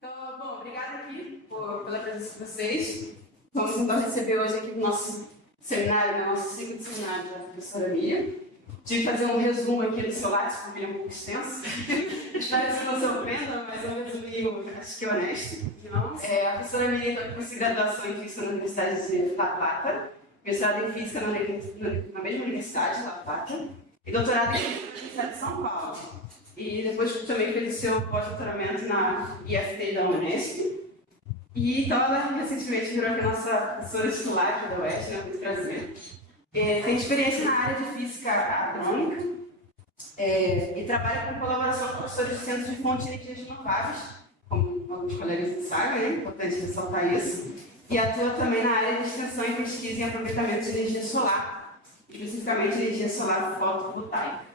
Então, bom, obrigada aqui pela presença de vocês. Vamos então receber hoje aqui no nosso seminário, no nosso ciclo de seminário da professora Mia. Tive que fazer um resumo aqui do seu lápis, porque ele é um pouco extenso. Espero que você não se ofenda, mas é um resuminho, acho que é honesto. A professora Mia está com graduação em Física na Universidade de La Plata, mestrado em Física na mesma Universidade de La Plata, e doutorado em Física na Universidade de São Paulo. E depois também fez o seu pós-doutoramento na IFT da Unesp. E então ela recentemente virou aqui a nossa professora titular aqui da UERJ, né? Muito prazer. Tem experiência na área de física hadrônica e trabalha com colaboração com professores de centros de fontes de energias renováveis, como alguns colegas sabem, né? Importante ressaltar isso. E atua também na área de extensão e pesquisa em aproveitamento de energia solar, especificamente energia solar fotovoltaica.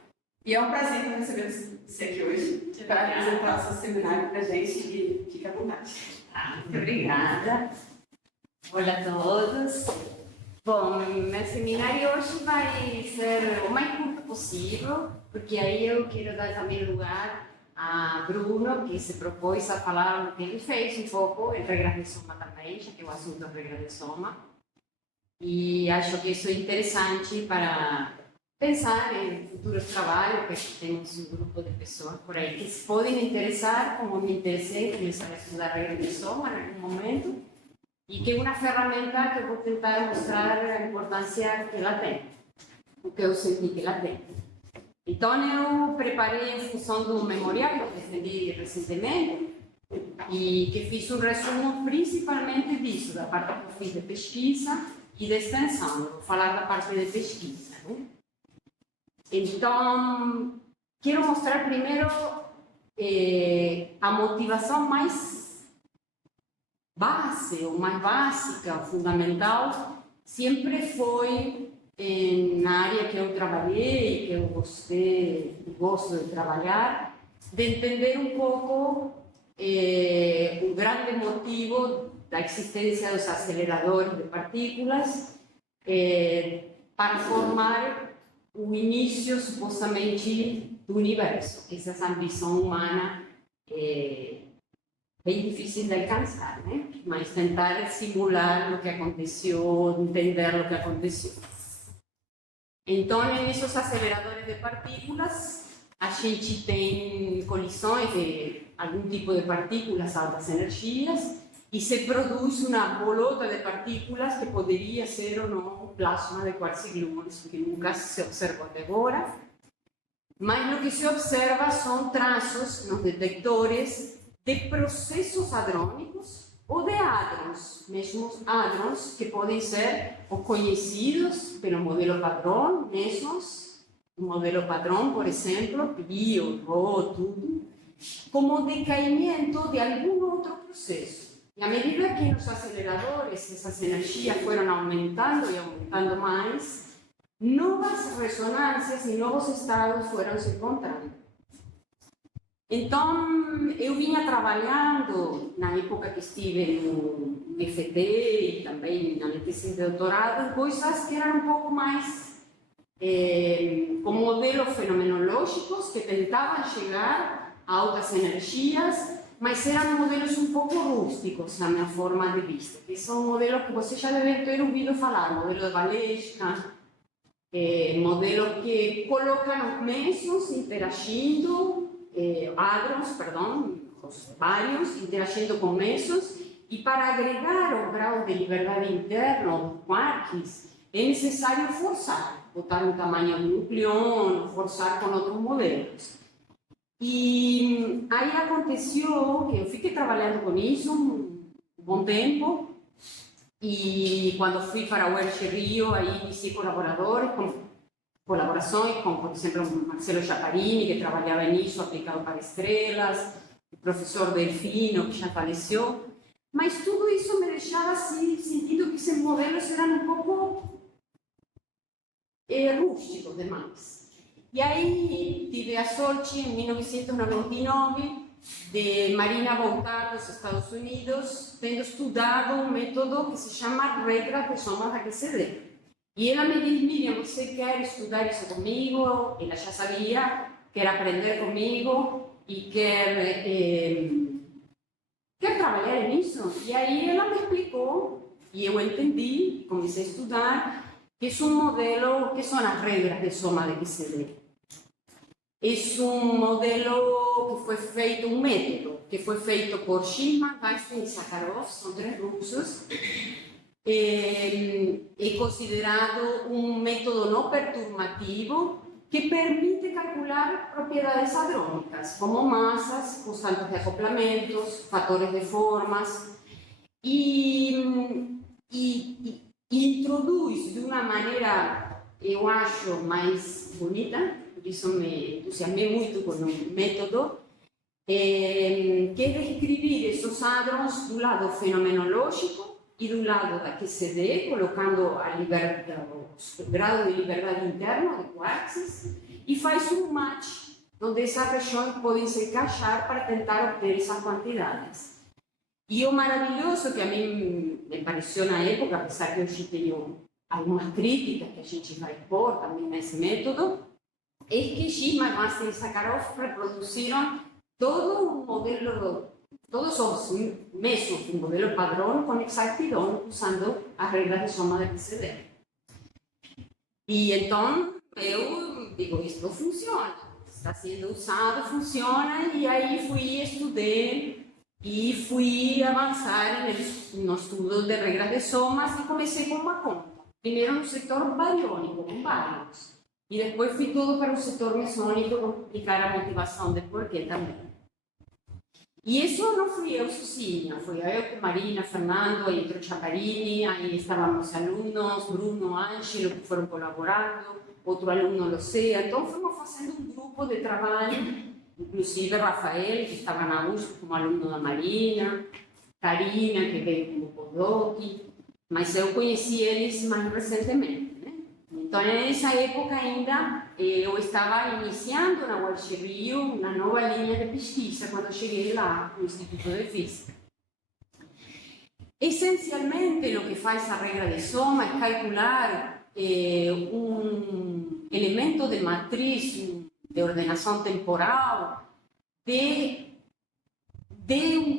E é um prazer receber você aqui hoje para apresentar o seu seminário para a gente e fique à vontade. Muito obrigada. Olá a todos. Bom, meu seminário hoje vai ser o mais curto possível, porque aí eu quero dar também lugar a Bruno, que se propôs a falar o que ele fez um pouco em regras de soma também, já que o assunto é regras de soma. E acho que isso é interessante para pensar em futuros trabalhos, porque temos um grupo de pessoas por aí que se podem interessar, como me interessei, começar a estudar regras de soma em algum momento, e que é uma ferramenta que eu vou tentar mostrar a importância que ela tem, o que eu senti que ela tem. Então, eu preparei em função do memorial que eu defendi recentemente, e que fiz um resumo principalmente disso, da parte que eu fiz de pesquisa e de extensão. Eu vou falar da parte de pesquisa, né? Então, quero mostrar primeiro a motivação mais base, ou mais básica, fundamental, sempre foi na área que eu trabalhei, que eu gosto de trabalhar, de entender um pouco o grande motivo da existência dos aceleradores de partículas para formar o início, supostamente, do universo. Essa ambição humana é bem difícil de alcançar, né? Mas tentar simular o que aconteceu, entender o que aconteceu. Então, nesses aceleradores de partículas, a gente tem colisões de algum tipo de partículas a altas energias e se produz uma bolota de partículas que poderia ser ou não plasma de quarks-gluons, que nunca se observou até agora. Mas o que se observa são traços nos detectores de processos hadrônicos ou de hadrons, mesmos hadrons que podem ser conhecidos pelo modelo padrão, mesmos, o modelo padrão, por exemplo, pi, rho, tudo, como decaimento de algum outro processo. E à medida que nos aceleradores essas energias foram aumentando e aumentando mais, novas ressonâncias e novos estados foram se encontrando. Então, eu vinha trabalhando, na época que estive no IFT e também na tese de doutorado, em coisas que eram um pouco mais com modelos fenomenológicos que tentavam chegar a altas energias, mas eram modelos um pouco rústicos na minha forma de vista, que são modelos que você já deve ter ouvido falar, modelo de Waleshka, modelo que coloca os mesmos interagindo, hadrons, perdão, os vários interagindo com mesmos, e para agregar o grau de liberdade interna do quarks, é necessário forçar, botar um tamanho do nucleon, forçar com outros modelos. E aí aconteceu que eu fiquei trabalhando com isso um bom tempo, e quando fui para o UERJ Rio, aí iniciei colaborações com, por exemplo, Marcelo Chaparini, que trabalhava nisso, aplicado para estrelas, o professor Delfino, que já faleceu. Mas tudo isso me deixava assim, sentindo que esses modelos eram um pouco rústicos demais. E aí tive a sorte, em 1999, de Marina voltar dos Estados Unidos, tendo estudado um método que se chama regra de somas da QCD. E ela me disse: Miriam, você quer estudar isso comigo? Ela já sabia, quer aprender comigo e quer trabalhar nisso. E aí ela me explicou, e eu entendi, comecei a estudar, que é um modelo, que são as regras de soma de QCD. É um modelo que foi feito, um método, que foi feito por Shishman, Weisstein e Sakharov, são 3 russos. É considerado um método não perturbativo que permite calcular propriedades hadrônicas, como massas, constantes de acoplamentos, fatores de formas, e introduz de uma maneira, eu acho, mais bonita, por isso me entusiasmei muito com o método, que é descrever esses hadrons do lado fenomenológico e do lado da QCD, colocando o grau de liberdade interno de quarks, e faz um match, onde essas regiões podem se encaixar para tentar obter essas quantidades. E o maravilhoso que a mim me pareceu na época, apesar que hoje tenho algumas críticas que a gente vai pôr também nesse método, é que Shishman, Weisstein e Sakharov reproduziram todo o modelo, todos os mesos do modelo padrão com exatidão, usando as regras de soma de QCD. E então eu digo, isto funciona, está sendo usado, funciona, e aí fui estudei e fui avançar no estudo de regras de somas e comecei com uma conta. Primeiro no setor bariônico, com bários, e depois fui todo para o setor mesônico, vou explicar a motivação de porquê também. E isso não fui eu sozinha, fui eu com Marina, Fernando, aí entrou Chaparini, aí estávamos alunos, Bruno, Ângelo, que foram colaborando, outro aluno, Lucea, então fomos fazendo um grupo de trabalho, inclusive Rafael, que estava na USP como aluno da Marina, Karina, que veio como postdoc, mas eu conheci eles mais recentemente. Então, nessa época ainda, eu estava iniciando na UFRJ Rio uma nova linha de pesquisa quando cheguei lá no Instituto de Física. Essencialmente, o que faz a regra de soma é calcular um elemento de matriz de ordenação temporal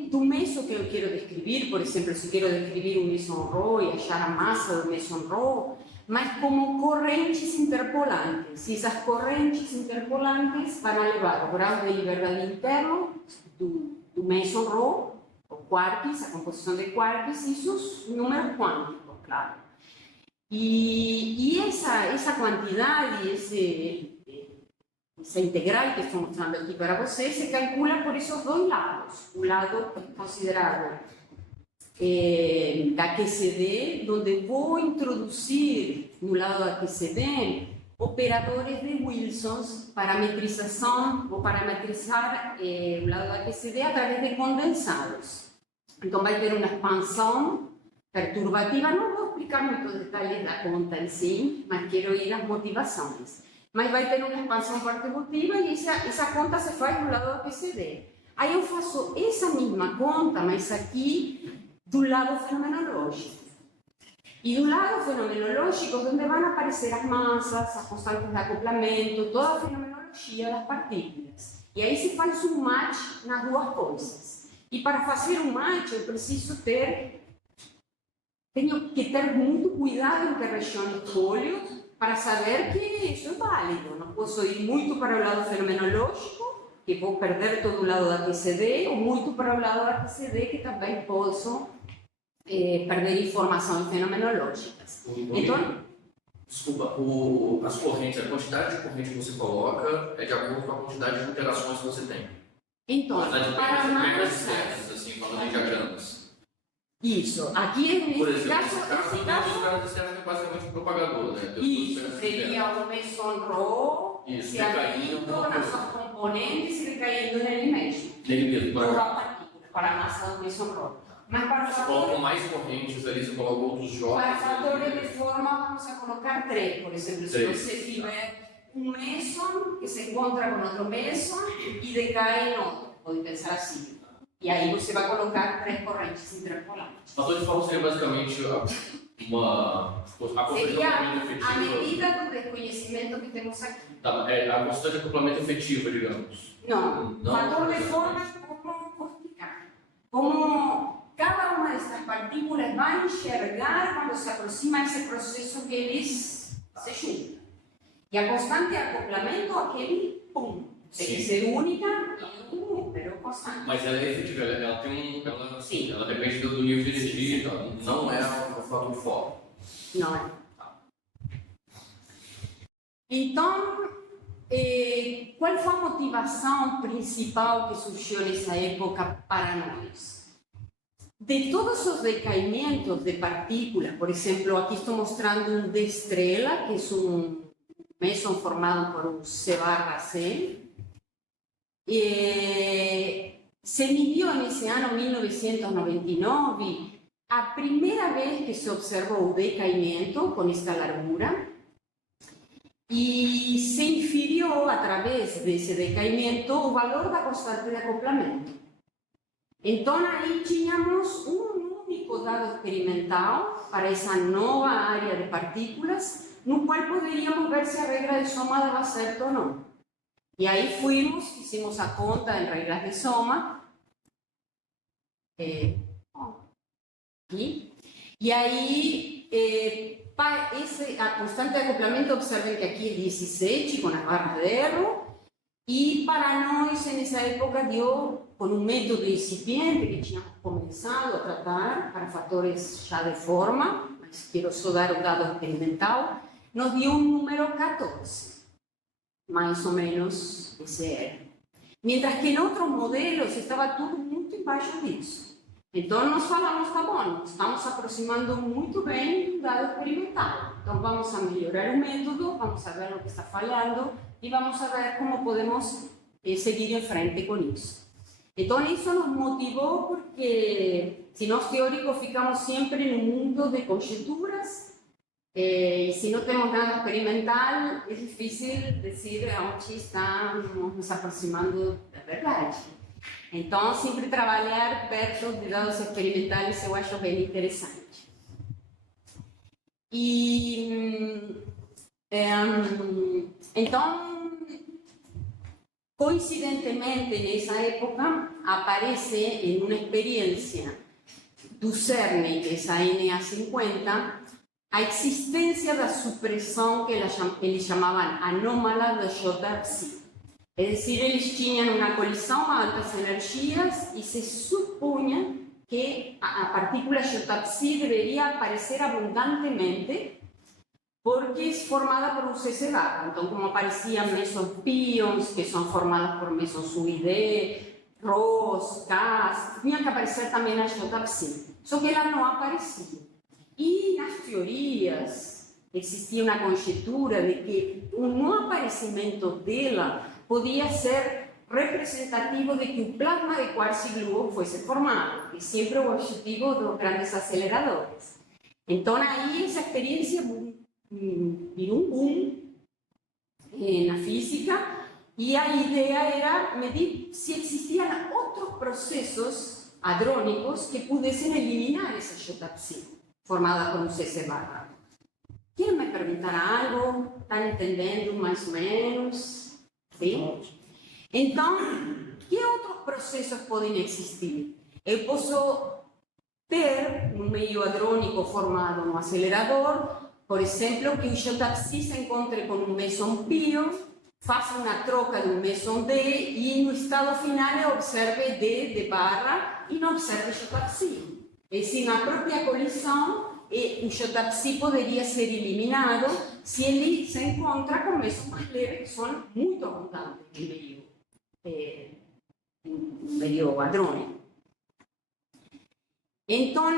do meso que eu quero descrever. Por exemplo, se quero descrever um meson ρ e achar a massa do meson ρ, mas como correntes interpolantes. E essas correntes interpolantes vão levar o grau de liberdade interno do meson ρ, o quarks, a composição de quarks, e seus números quânticos, claro. E essa quantidade, essa integral que estou mostrando aqui para vocês, se calcula por esses 2 lados. O lado considerado da QCD, onde vou introduzir no lado da QCD operadores de Wilson parametrização, vou parametrizar o lado da QCD através de condensados. Então vai ter uma expansão perturbativa, não vou explicar muitos detalhes da conta em si, mas quero ir às motivações. Mas vai ter uma expansão perturbativa e essa conta se faz do lado da QCD. Aí eu faço essa mesma conta, mas aqui do lado fenomenológico. E do lado fenomenológico, onde vão aparecer as massas, as constantes de acoplamento, toda a fenomenologia das partículas. E aí se faz um match nas 2 coisas. E para fazer um match, eu preciso tenho que ter muito cuidado em que região escolho para saber que isso é válido. Não posso ir muito para o lado fenomenológico, que vou perder todo o lado da QCD, ou muito para o lado da QCD, que também posso perder informações fenomenológicas. Então, desculpa, as correntes, a quantidade de corrente que você coloca é de acordo com a quantidade de interações que você tem. Então, para mais... assim, falando em diagramas. Isso, aqui Por nesse exemplo, caso, esse caso é basicamente um propagador, né? Isso, seria o meson ρ se abrindo nas suas componentes e recaindo nele mesmo. Nele mesmo, Para a partícula, para a massa do meson ρ. Mas para você coloca mais correntes ali, você coloca outros jogos. para fatores de forma, vamos a colocar 3, por exemplo. Se você tiver um meson que se encontra com outro meson e decai em outro, pode pensar assim. E aí você vai colocar 3 correntes interpolantes. Fator de forma seria basicamente a constante de acoplamento efetivo. A medida do desconhecimento que temos aqui. Tá, a constante de acoplamento efetivo, digamos. Não, Não, fator de exatamente. forma, como vou explicar? como cada una de estas partículas va a enxergar cuando se aproxima a ese proceso que eles se juntam. Y a constante acoplamento, aquele pum. Tem que ser única, pero constante. Mas ela é efetiva, ela tem ela, Sim. ela depende do nível de energia, então não é um fator de foco. Não é. Então, qual foi a motivação principal que surgiu nessa época para nós? De todos os decaimentos de partículas, por exemplo, aqui estou mostrando um de estrela, que é um meson formado por um C/C. Se midió nesse ano 1999 a primeira vez que se observou o decaimento com esta largura e se inferiu, através desse decaimento, o valor da constante de acoplamento. Então, aí tínhamos um único dado experimental para essa nova área de partículas, no qual poderíamos ver se a regra de soma dava certo ou não. E aí fizemos a conta em regras de soma, aqui, e aí a constante de acoplamento, observen que aqui é 17 com as barras de erro, e para nós, nessa época, deu com um método incipiente que tínhamos começado a tratar para fatores já de forma, mas quero só dar o dado experimental, nos deu um número 14. Mais ou menos esse era. Mientras que em outros modelos estava tudo muito embaixo disso. Então nós falamos, tá bom, estamos aproximando muito bem do dado experimental. Então vamos a melhorar o método, vamos a ver o que está falhando e vamos a ver como podemos seguir em frente com isso. Então isso nos motivou porque se nós teóricos ficamos sempre no mundo de conjecturas, y si no tenemos nada experimental, es difícil decir aonde estamos nos aproximando da verdade. Então, sempre trabalhar perto de dados experimentais eu acho bem interessante. E, então, coincidentemente, nessa época, aparece em uma experiência do CERN, que é a NA50, a existência da supressão que eles chamavam anômala do J-psi. É decir, eles tinham uma colisão a altas energias e se supunha que a partícula J-psi deveria aparecer abundantemente porque é formada por um CC-barra. Então, como apareciam mesopíons, que são formados por mesons UID, ROS, CAS, tinha que aparecer também a J-psi. Só que ela não aparecia. E nas teorias existia uma conjectura de que o não aparecimento dela podia ser representativo de que o plasma de quartzo-gluon fosse formado, que sempre é o objetivo dos grandes aceleradores. Então, aí essa experiência virou um boom na física e a ideia era medir se existiam outros processos hadrônicos que pudessem eliminar essa J-psi formada por um CC-barra. Querem me perguntar algo? Estão entendendo mais ou menos? Sim? Então, que outros processos podem existir? Eu posso ter um meio hadrônico formado no acelerador, por exemplo, que o J-psi se encontre com um meson pion, faça uma troca de um meson D e no estado final eu observe D de barra e não observe J-psi. É decir, na própria colisão, o J-psi poderia ser eliminado se ele se encontra com mesons mais leves, que são muito abundantes no meio hadrônico. Então,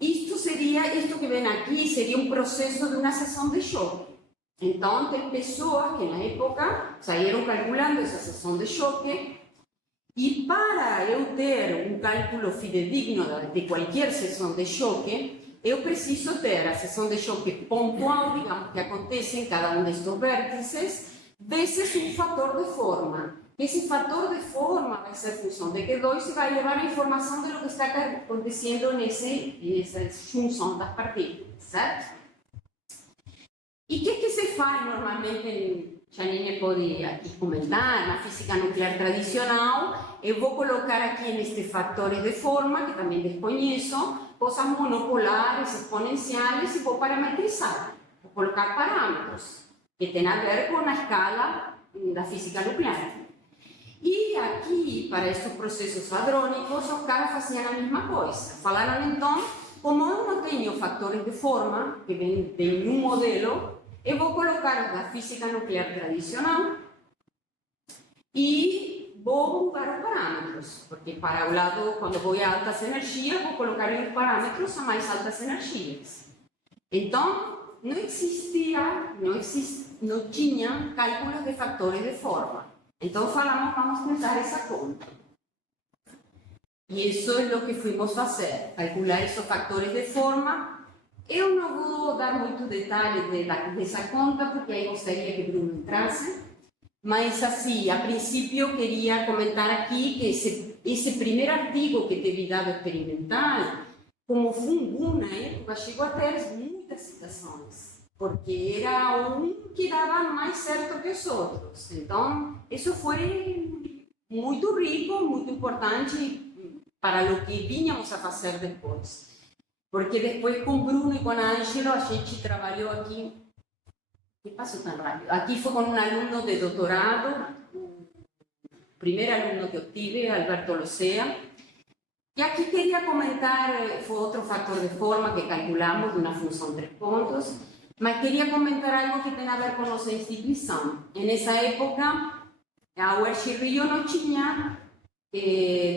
isto que vem aqui seria um processo de uma seção de choque. Então, tem pessoas que na época saíram calculando essa seção de choque. E para eu ter um cálculo fidedigno de qualquer seção de choque, eu preciso ter a seção de choque pontual, digamos, que acontece em cada um destes vértices, vezes um fator de forma. Esse fator de forma vai ser função de Q2 e vai levar a informação do que está acontecendo nessa junção das partículas, certo? E o que se faz normalmente Janine pode aqui comentar, na física nuclear tradicional, eu vou colocar aqui nestes fatores de forma, que também desconheço, coisas monopolares, exponenciais, e vou parametrizar, vou colocar parâmetros, que tem a ver com a escala da física nuclear. E aqui, para estes processos hadrônicos, os caras faziam a mesma coisa. Falaram então, como eu não tenho fatores de forma, que vem de um modelo, eu vou colocar os da física nuclear tradicional e vou mudar os parâmetros, porque para o lado, quando vou a altas energias, vou colocar os parâmetros a mais altas energias. Então, não tinha cálculos de fatores de forma. Então falamos, vamos tentar essa conta. E isso é o que fomos fazer, calcular esses fatores de forma. Eu não vou dar muito detalhe dessa conta, porque aí gostaria que Bruno entrasse. Mas, assim, a princípio, eu queria comentar aqui que esse primeiro artigo que teve dado experimental, como Fungu, na época, chegou a ter muitas citações, porque era um que dava mais certo que os outros. Então, isso foi muito rico, muito importante para o que vínhamos a fazer depois. Porque depois, com Bruno e com Ângelo, a gente trabalhou aqui. Que passou tão rápido? Aqui foi com um aluno de doutorado, o primeiro aluno que eu tive, Alberto Locea. E aqui queria comentar, foi outro fator de forma que calculamos, de uma função de 3 pontos, mas queria comentar algo que tem a ver com nossa instituição. Nessa época, a UERJ Rio não tinha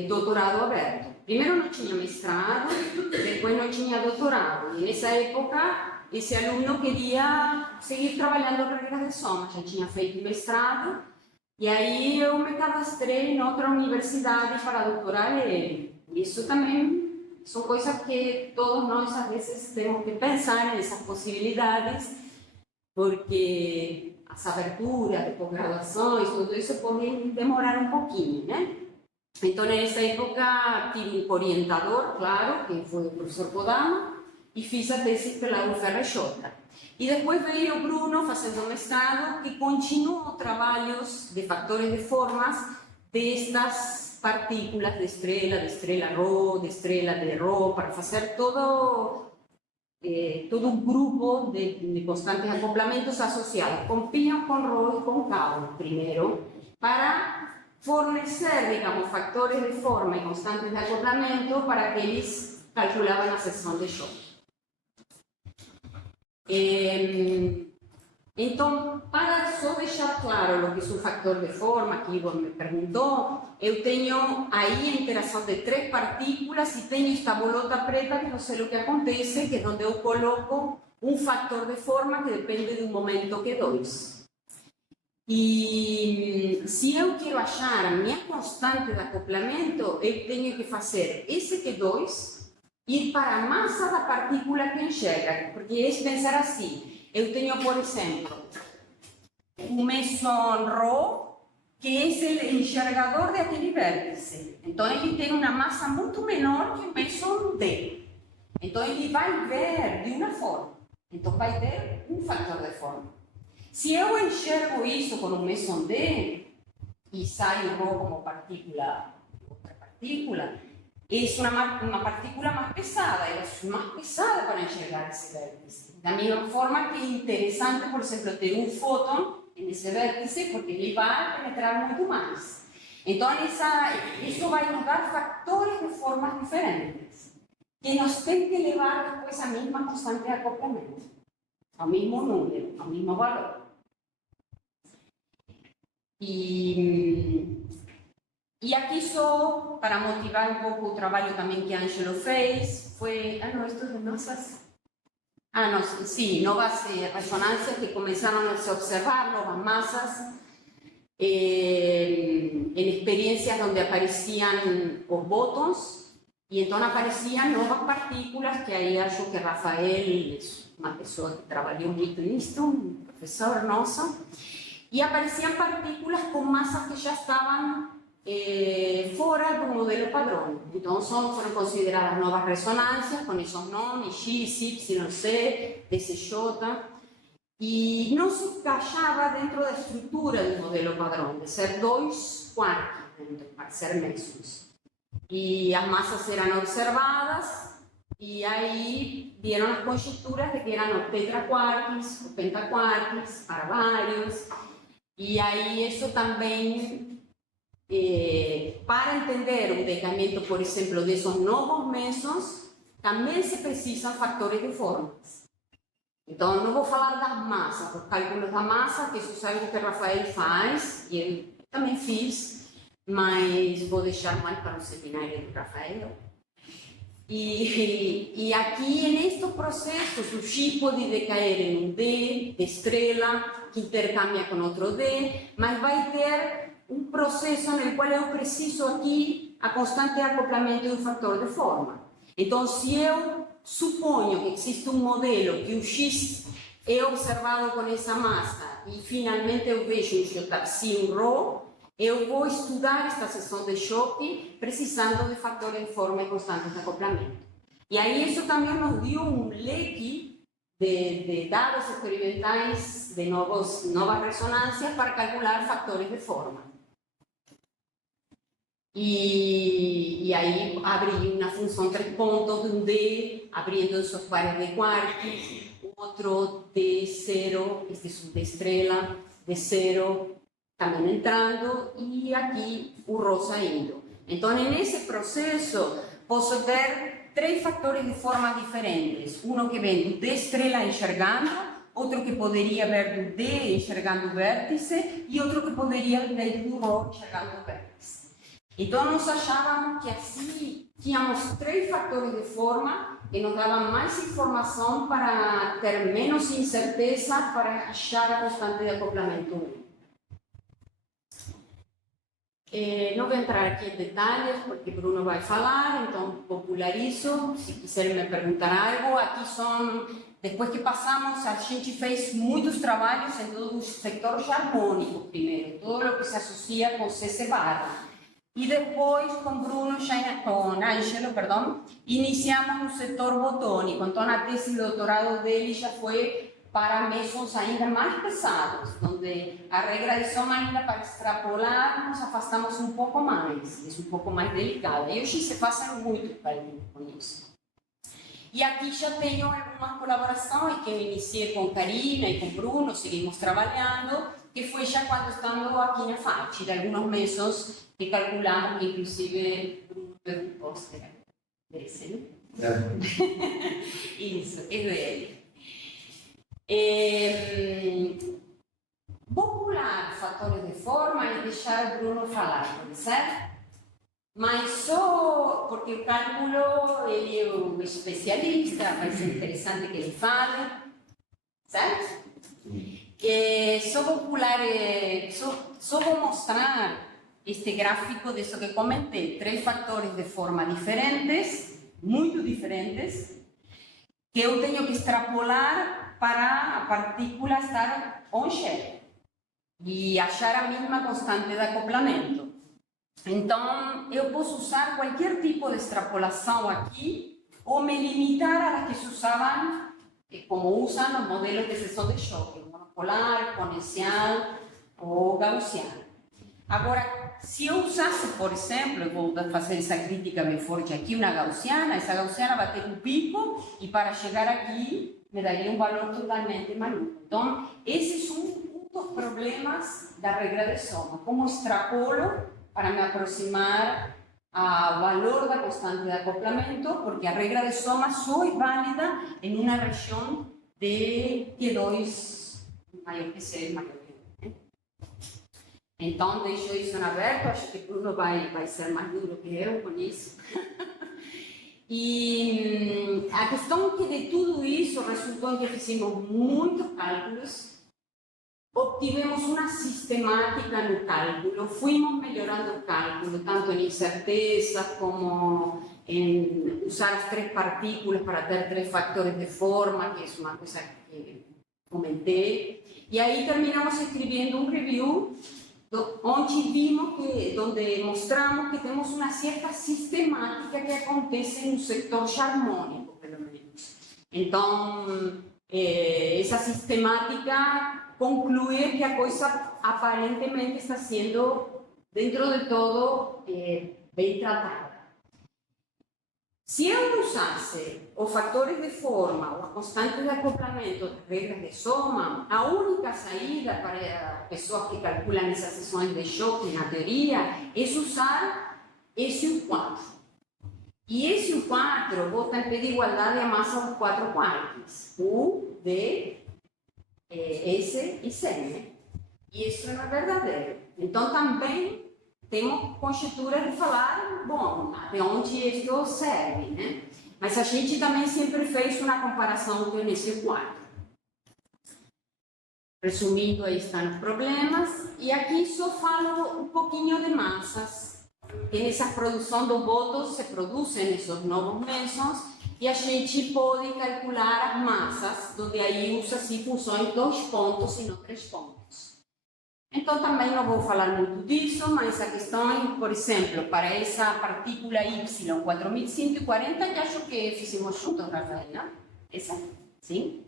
doutorado aberto. Primeiro não tinha mestrado, depois não tinha doutorado. E nessa época, esse aluno queria seguir trabalhando regras de soma, já tinha feito mestrado, e aí eu me cadastrei em outra universidade para doutorar ele. Isso também são coisas que todos nós, às vezes, temos que pensar nessas possibilidades, porque as aberturas de pós-graduações, tudo isso pode demorar um pouquinho, né? Então, nessa época, tive um orientador, claro, que foi o professor Kodama, e fiz a tese pela UFRJ. E depois veio o Bruno fazendo mestrado, que continuou trabalhos de fatores de formas destas partículas de estrela Rho, de estrela de Rho, para fazer todo um grupo de constantes acoplamentos associados com pion, com Rho e com K, primeiro, para fornecer, digamos, fatores de forma e constantes de acoplamento para que eles calculavam a seção de choque. Então, para só deixar claro o que é um fator de forma, que Igor me perguntou, eu tenho aí a interação de 3 partículas e tenho esta bolota preta, que não sei o que acontece, que é onde eu coloco um fator de forma que depende de um momento Q2. E se eu quero achar a minha constante de acoplamento, eu tenho que fazer esse Q2 ir para a massa da partícula que enxerga, porque é pensar assim, eu tenho, por exemplo, um meson Rho, que é o enxergador daquele vértice. Então, ele tem uma massa muito menor que o meson D. Então, ele vai ver de uma forma. Então, vai ter um fator de forma. Se eu enxergo isso com um meson D, e sai o Rho como partícula, outra partícula, é uma partícula mais pesada, é mais pesada para enxergar esse vértice. Da mesma forma que é interessante, por exemplo, ter um fóton nesse vértice, porque ele vai penetrar muito mais. Então, isso vai nos dar fatores de formas diferentes, que nos tem que levar depois à mesma constante de acoplamento, ao mesmo número, ao mesmo valor. E aqui só para motivar um pouco o trabalho também que Ângelo fez, foi... isto de nossas... novas ressonâncias que começaram a se observar, novas massas, em experiências onde apareciam os bótons, e então apareciam novas partículas, que aí acho que Rafael, uma pessoa que trabalhou muito nisso, um professor nosso, e apareciam partículas com massas que já estavam fora do modelo padrão. Então, foram consideradas novas ressonâncias, com esses nomes, X, Y, C, DCJ. e não se encaixava dentro da estrutura do modelo padrão, de ser 2 quarks dentro, para ser mesons. E as massas eram observadas, e aí vieram as conjecturas de que eram tetraquarks, ou pentaquarks, para vários, e aí isso também, para entender o decaimento, por exemplo, desses novos mesons, também se precisam fatores de formas. Então, não vou falar das massas, os cálculos da massa, que isso é algo que o Rafael faz, e eu também fiz, mas vou deixar mais para o seminário do Rafael. E aqui, nestes processos, o X pode decair em um D de estrela, que intercambia com outro D, mas vai ter um processo no qual eu preciso aqui a constante acoplamento do fator de forma. Então, se eu suponho que existe um modelo que o X é observado com essa massa e finalmente eu vejo um J-taxi, um ρ, eu vou estudar esta seção de choque precisando de fatores de forma e constantes de acoplamento. E aí isso também nos deu um leque de dados experimentais de novas ressonâncias para calcular fatores de forma. E aí abri uma função 3 pontos de um D, abrindo esses pares de quarks, outro D0, este é um D estrela, D0 também entrando, e aqui o ρ saindo. Então, nesse processo, posso ter 3 fatores de forma diferentes. Um que vem do D estrela enxergando, outro que poderia vir do D enxergando o vértice, e outro que poderia vir do ρ enxergando o vértice. Então, nós achávamos que assim tínhamos 3 fatores de forma que nos davam mais informação para ter menos incerteza para achar a constante de acoplamento 1. Não vou entrar aqui em detalhes, porque Bruno vai falar, então popularizo. Se quiserem me perguntar algo, aqui são... Depois que passamos, a gente fez muitos trabalhos em todo o sector harmônico primeiro, todo o que se associa com CC barra. E depois, com Ângelo, iniciamos no setor botônico. Então, a tese de doutorado dele já foi para mesons ainda mais pesados, onde a regra de soma ainda para extrapolar nos afastamos um pouco mais, é um pouco mais delicada. E hoje se fazem muito cálculos com isso. E aqui já tenho algumas colaborações que eu iniciei com Karina e com Bruno, seguimos trabalhando, que foi já quando estamos aqui na FACH, de alguns mesons que calculamos, que inclusive Bruno perguntou se era desse, né? Isso, é dele. Vou pular fatores de forma e deixar o Bruno falar, pode ser? Mas só porque o cálculo, ele é o especialista, vai ser interessante que ele fale, certo? Só vou pular, só vou mostrar este gráfico disso que comentei, 3 fatores de forma diferentes, muito diferentes, que eu tenho que extrapolar para a partícula estar on-shell e achar a mesma constante de acoplamento. Então, eu posso usar qualquer tipo de extrapolação aqui ou me limitar às que se usavam, como usam os modelos de seção de choque, monopolar, exponencial ou gaussiano. Agora, se eu usasse, por exemplo, eu vou fazer essa crítica bem forte aqui, essa gaussiana vai ter um pico e para chegar aqui me daria um valor totalmente maluco. Então, esses são um dos problemas da regra de soma. Como extrapolo para me aproximar ao valor da constante de acoplamento, porque a regra de soma só é válida em uma região de Q2 maior que 6, maior que 1. Né? Então, deixo isso em aberto, acho que Bruno vai ser mais duro que eu com isso. E a questão é que de tudo isso resultou que fizemos muitos cálculos, obtivemos uma sistemática no cálculo, fuimos melhorando o cálculo, tanto em incerteza como em usar as 3 partículas para ter 3 fatores de forma, que é uma coisa que comentei. E aí terminamos escrevendo um review onde mostramos que temos uma certa sistemática que acontece no sector harmônico, pelo menos. Então, essa sistemática conclui que a coisa aparentemente está sendo, dentro de todo, bem tratada. Se eu usasse os fatores de forma, os constantes de acoplamento, as regras de soma, a única saída para pessoas que calculam essas sessões de choque, na teoria, é usar SU4. E SU4 bota em pé de igualdade a massa dos 4 quartos, U, D, S e C. E isso não é verdadeiro. Então, também temos conjecturas de falar, bom, de onde isso serve, né? Mas a gente também sempre fez uma comparação com o SU4. Resumindo, aí estão os problemas. E aqui só falo um pouquinho de massas. Que nessa produção dos votos se produzem esses novos mesons e a gente pode calcular as massas, onde aí usa-se funções 2 pontos e não 3 pontos. Então, também não vou falar muito disso, mas a questão é, por exemplo, para essa partícula Y 4140, já acho que fizemos juntos, Rafaela. Essa? Sim?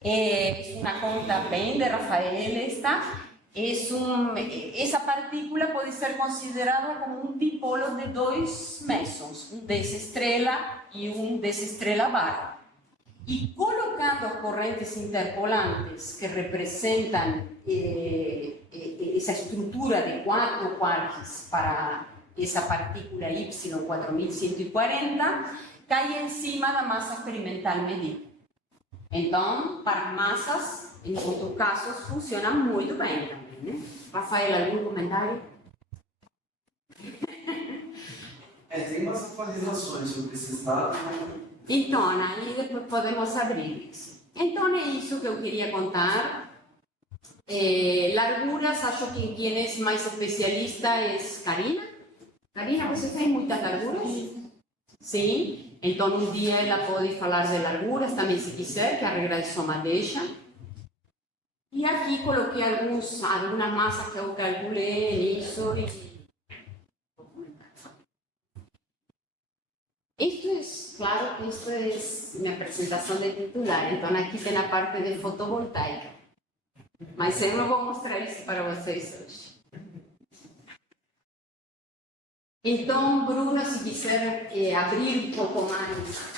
É uma conta bem de Rafael esta. Essa partícula pode ser considerada como um dipolo de 2 mesons, um desestrela e um desestrela barra. E colocando as correntes interpolantes que representam essa estrutura de 4 quarks para essa partícula Y 4140, cai em cima da massa experimental medida. Então, para massas, em outros casos, funciona muito bem também, né? Rafael, algum comentário? Tem umas atualizações sobre esses dados, né? Então, aí depois podemos abrir isso. Então, é isso que eu queria contar. Larguras, acho que quem é mais especialista é Karina. Karina, você fez muitas larguras? Sim. Então, um dia ela pode falar de larguras também, se quiser, que a regra de soma deixa. E aqui coloquei algumas massas que eu calculei nisso. Isto é, claro, isto é minha apresentação de titular. Então, aqui tem a parte de fotovoltaica. Mas eu não vou mostrar isso para vocês hoje. Então, Bruna, se quiser abrir um pouco mais.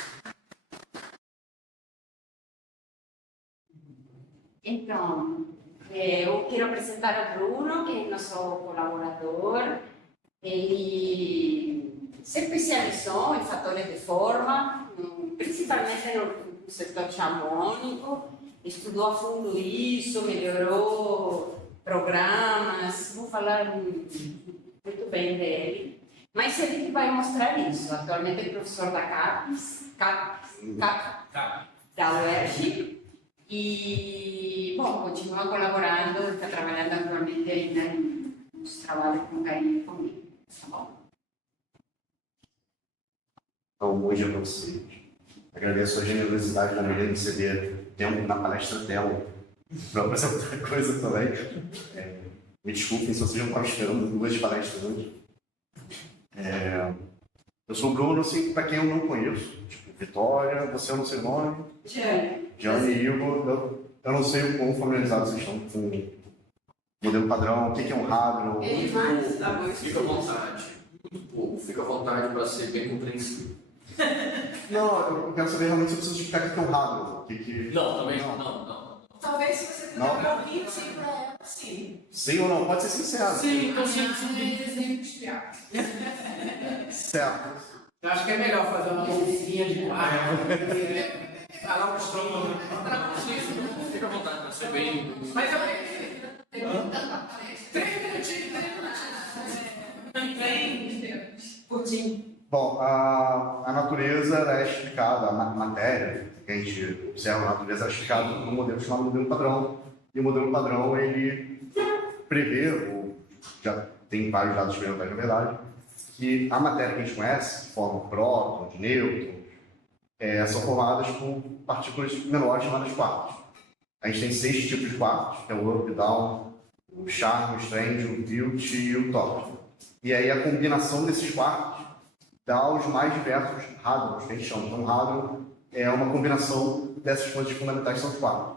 Então, eu quero apresentar o Bruno, que é nosso colaborador. Ele se especializou em fatores de forma, principalmente no setor harmônico. Estudou a fundo isso, melhorou programas. Vou falar muito bem dele. Mas ele que vai mostrar isso. Atualmente é professor da CAPES, da UERJ. E, bom, continua colaborando, está trabalhando atualmente ainda nos trabalhos com Karina e comigo. Tá bom? Então, bom dia para vocês. Agradeço a generosidade da Milene de ceder tempo na palestra dela para apresentar coisa também. Me desculpem se vocês não estavam esperando 2 palestras hoje. Eu sou o Bruno, assim, para quem eu não conheço. Tipo, Vitória, você não sei o nome. Jane e Igor. Eu não sei o quão familiarizados vocês estão com o modelo padrão, o que é um Hadron. Fica à vontade. Muito pouco. Fica à vontade para ser bem compreensível. Não, eu quero saber realmente se eu preciso explicar o que é um Hadron. Não, também não. Talvez se você puder um pouquinho, sim, para ela, sim. Sim ou não? Pode ser sincero. Sim, então sim. Certo. Eu acho que é melhor fazer uma musiquinha de quarto. Falar um pouquinho. Fica à vontade para ser bem. Mas eu tenho 3 minutinhos. Curtinho. Bom, a natureza é explicada, a matéria que a gente observa na natureza é explicada no modelo chamado modelo padrão. E o modelo padrão, ele prevê, ou já tem vários dados experimentais na verdade, que a matéria que a gente conhece, que forma prótons, nêutrons, são formadas por partículas menores chamadas quartos. A gente tem 6 tipos de quartos, que é o up, down, o charm, o strange, o tilt e o top. E aí a combinação desses quartos dá os mais diversos hadrons, que a gente chama. Então, hadron é uma combinação dessas coisas fundamentais que são os quartos.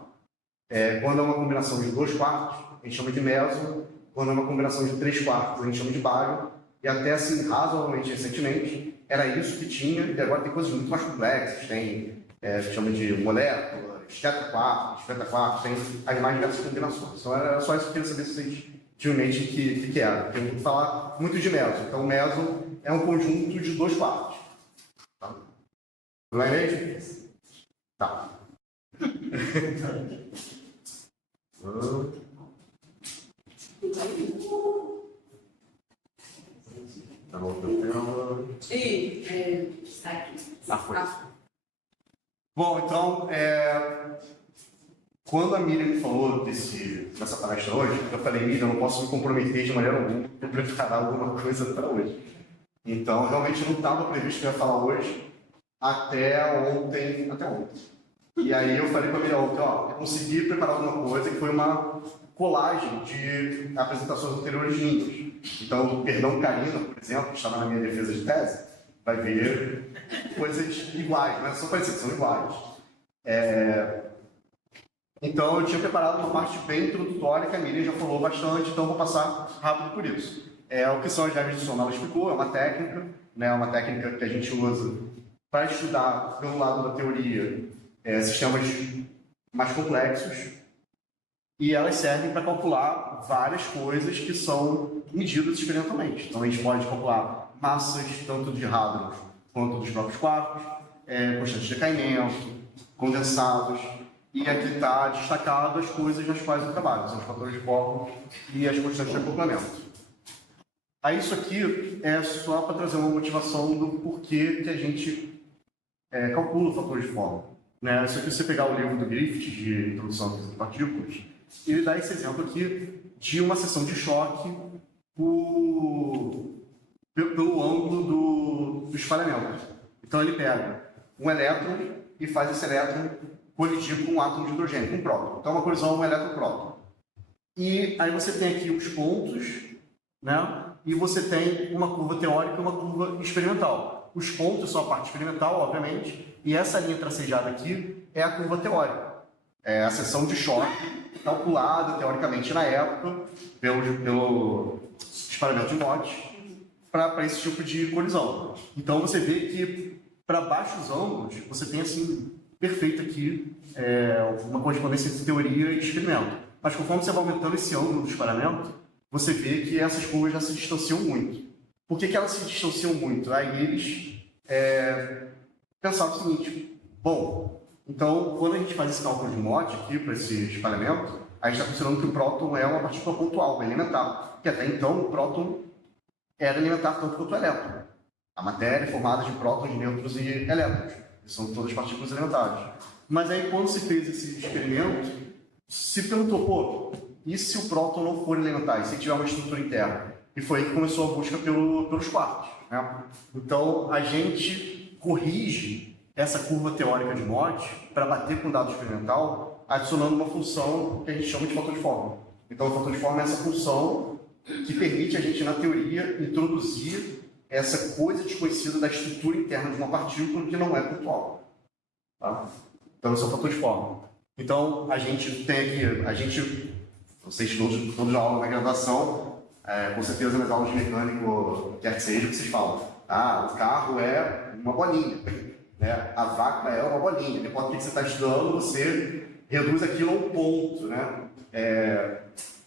Quando é uma combinação de 2 quartos, a gente chama de meso. Quando é uma combinação de 3 quartos, a gente chama de bario. E até assim, razoavelmente recentemente, era isso que tinha, e agora tem coisas muito mais complexas. Tem, que chama de moléculas, tetraquartos, pentaquartos, tem as mais diversas combinações. Então era só isso que eu queria saber se vocês tinham em mente que era. Porque eu vou falar muito de meso. Então, o meso é um conjunto de 2 quartos. Tá? Não é mesmo? Tá. Tá bom, Está aqui. foi. Bom, então, quando a Miriam me falou dessa palestra hoje, eu falei, Miriam, eu não posso me comprometer de maneira alguma para preparar alguma coisa para hoje. Então, realmente não estava previsto que eu ia falar hoje até ontem. E aí eu falei para a Miriam, eu consegui preparar alguma coisa que foi uma colagem de apresentações anteriores minhas. Então, o Perdão Karina, por exemplo, que estava na minha defesa de tese, vai ver coisas iguais, não é só parecidas, são iguais. Então, eu tinha preparado uma parte bem introdutória, que a Miriam já falou bastante, então vou passar rápido por isso. O que são as regras de som, ela explicou, é uma técnica, né, uma técnica que a gente usa para estudar, pelo lado da teoria, sistemas mais complexos, e elas servem para calcular várias coisas que são medidas experimentalmente. Então, a gente pode calcular massas, tanto de hadrons quanto dos próprios quartos, constantes de decaimento, condensados, e aqui está destacado as coisas nas quais eu trabalho, são os fatores de Forman e as constantes de acoplamento. Aí isso aqui é só para trazer uma motivação do porquê que a gente calcula o fator de Forman. Né? Se você pegar o livro do Griffith, de Introdução à Física de Partículas, ele dá esse exemplo aqui de uma seção de choque pelo ângulo do espalhamento. Então ele pega um elétron e faz esse elétron colidir com um átomo de hidrogênio, com um próton. Então é uma colisão um elétron-próton. E aí você tem aqui os pontos, né? E você tem uma curva teórica e uma curva experimental. Os pontos são a parte experimental, obviamente, e essa linha tracejada aqui é a curva teórica. É a seção de choque calculada, teoricamente, na época, pelo espalhamento de Mott, para esse tipo de colisão. Então, você vê que, para baixos ângulos, você tem, assim, perfeito aqui, uma correspondência entre teoria e experimento. Mas, conforme você vai aumentando esse ângulo do espalhamento, você vê que essas curvas já se distanciam muito. Por que elas se distanciam muito? Aí eles pensaram o seguinte, bom, então, quando a gente faz esse cálculo de Mott aqui, para esse espalhamento, a gente está considerando que o próton é uma partícula pontual, elementar. Que até então, o próton era elementar tanto quanto o elétron. A matéria é formada de prótons, nêutrons e elétrons. São todas partículas elementares. Mas aí, quando se fez esse experimento, se perguntou, e se o próton não for elementar, e se tiver uma estrutura interna? E foi aí que começou a busca pelos quartos. Né? Então, a gente corrige essa curva teórica de Mott para bater com o dado experimental, adicionando uma função que a gente chama de fator de Forman. Então, o fator de Forman é essa função que permite a gente, na teoria, introduzir essa coisa desconhecida da estrutura interna de uma partícula que não é pontual. Tá? Então, esse é o fator de Forman. Então, a gente tem aqui, vocês todos na aula na graduação, com certeza nas aulas de mecânico, quer que seja, vocês falam, o carro é uma bolinha, né? A vaca é uma bolinha. Depois do que você está estudando, você reduz aquilo a um ponto, né?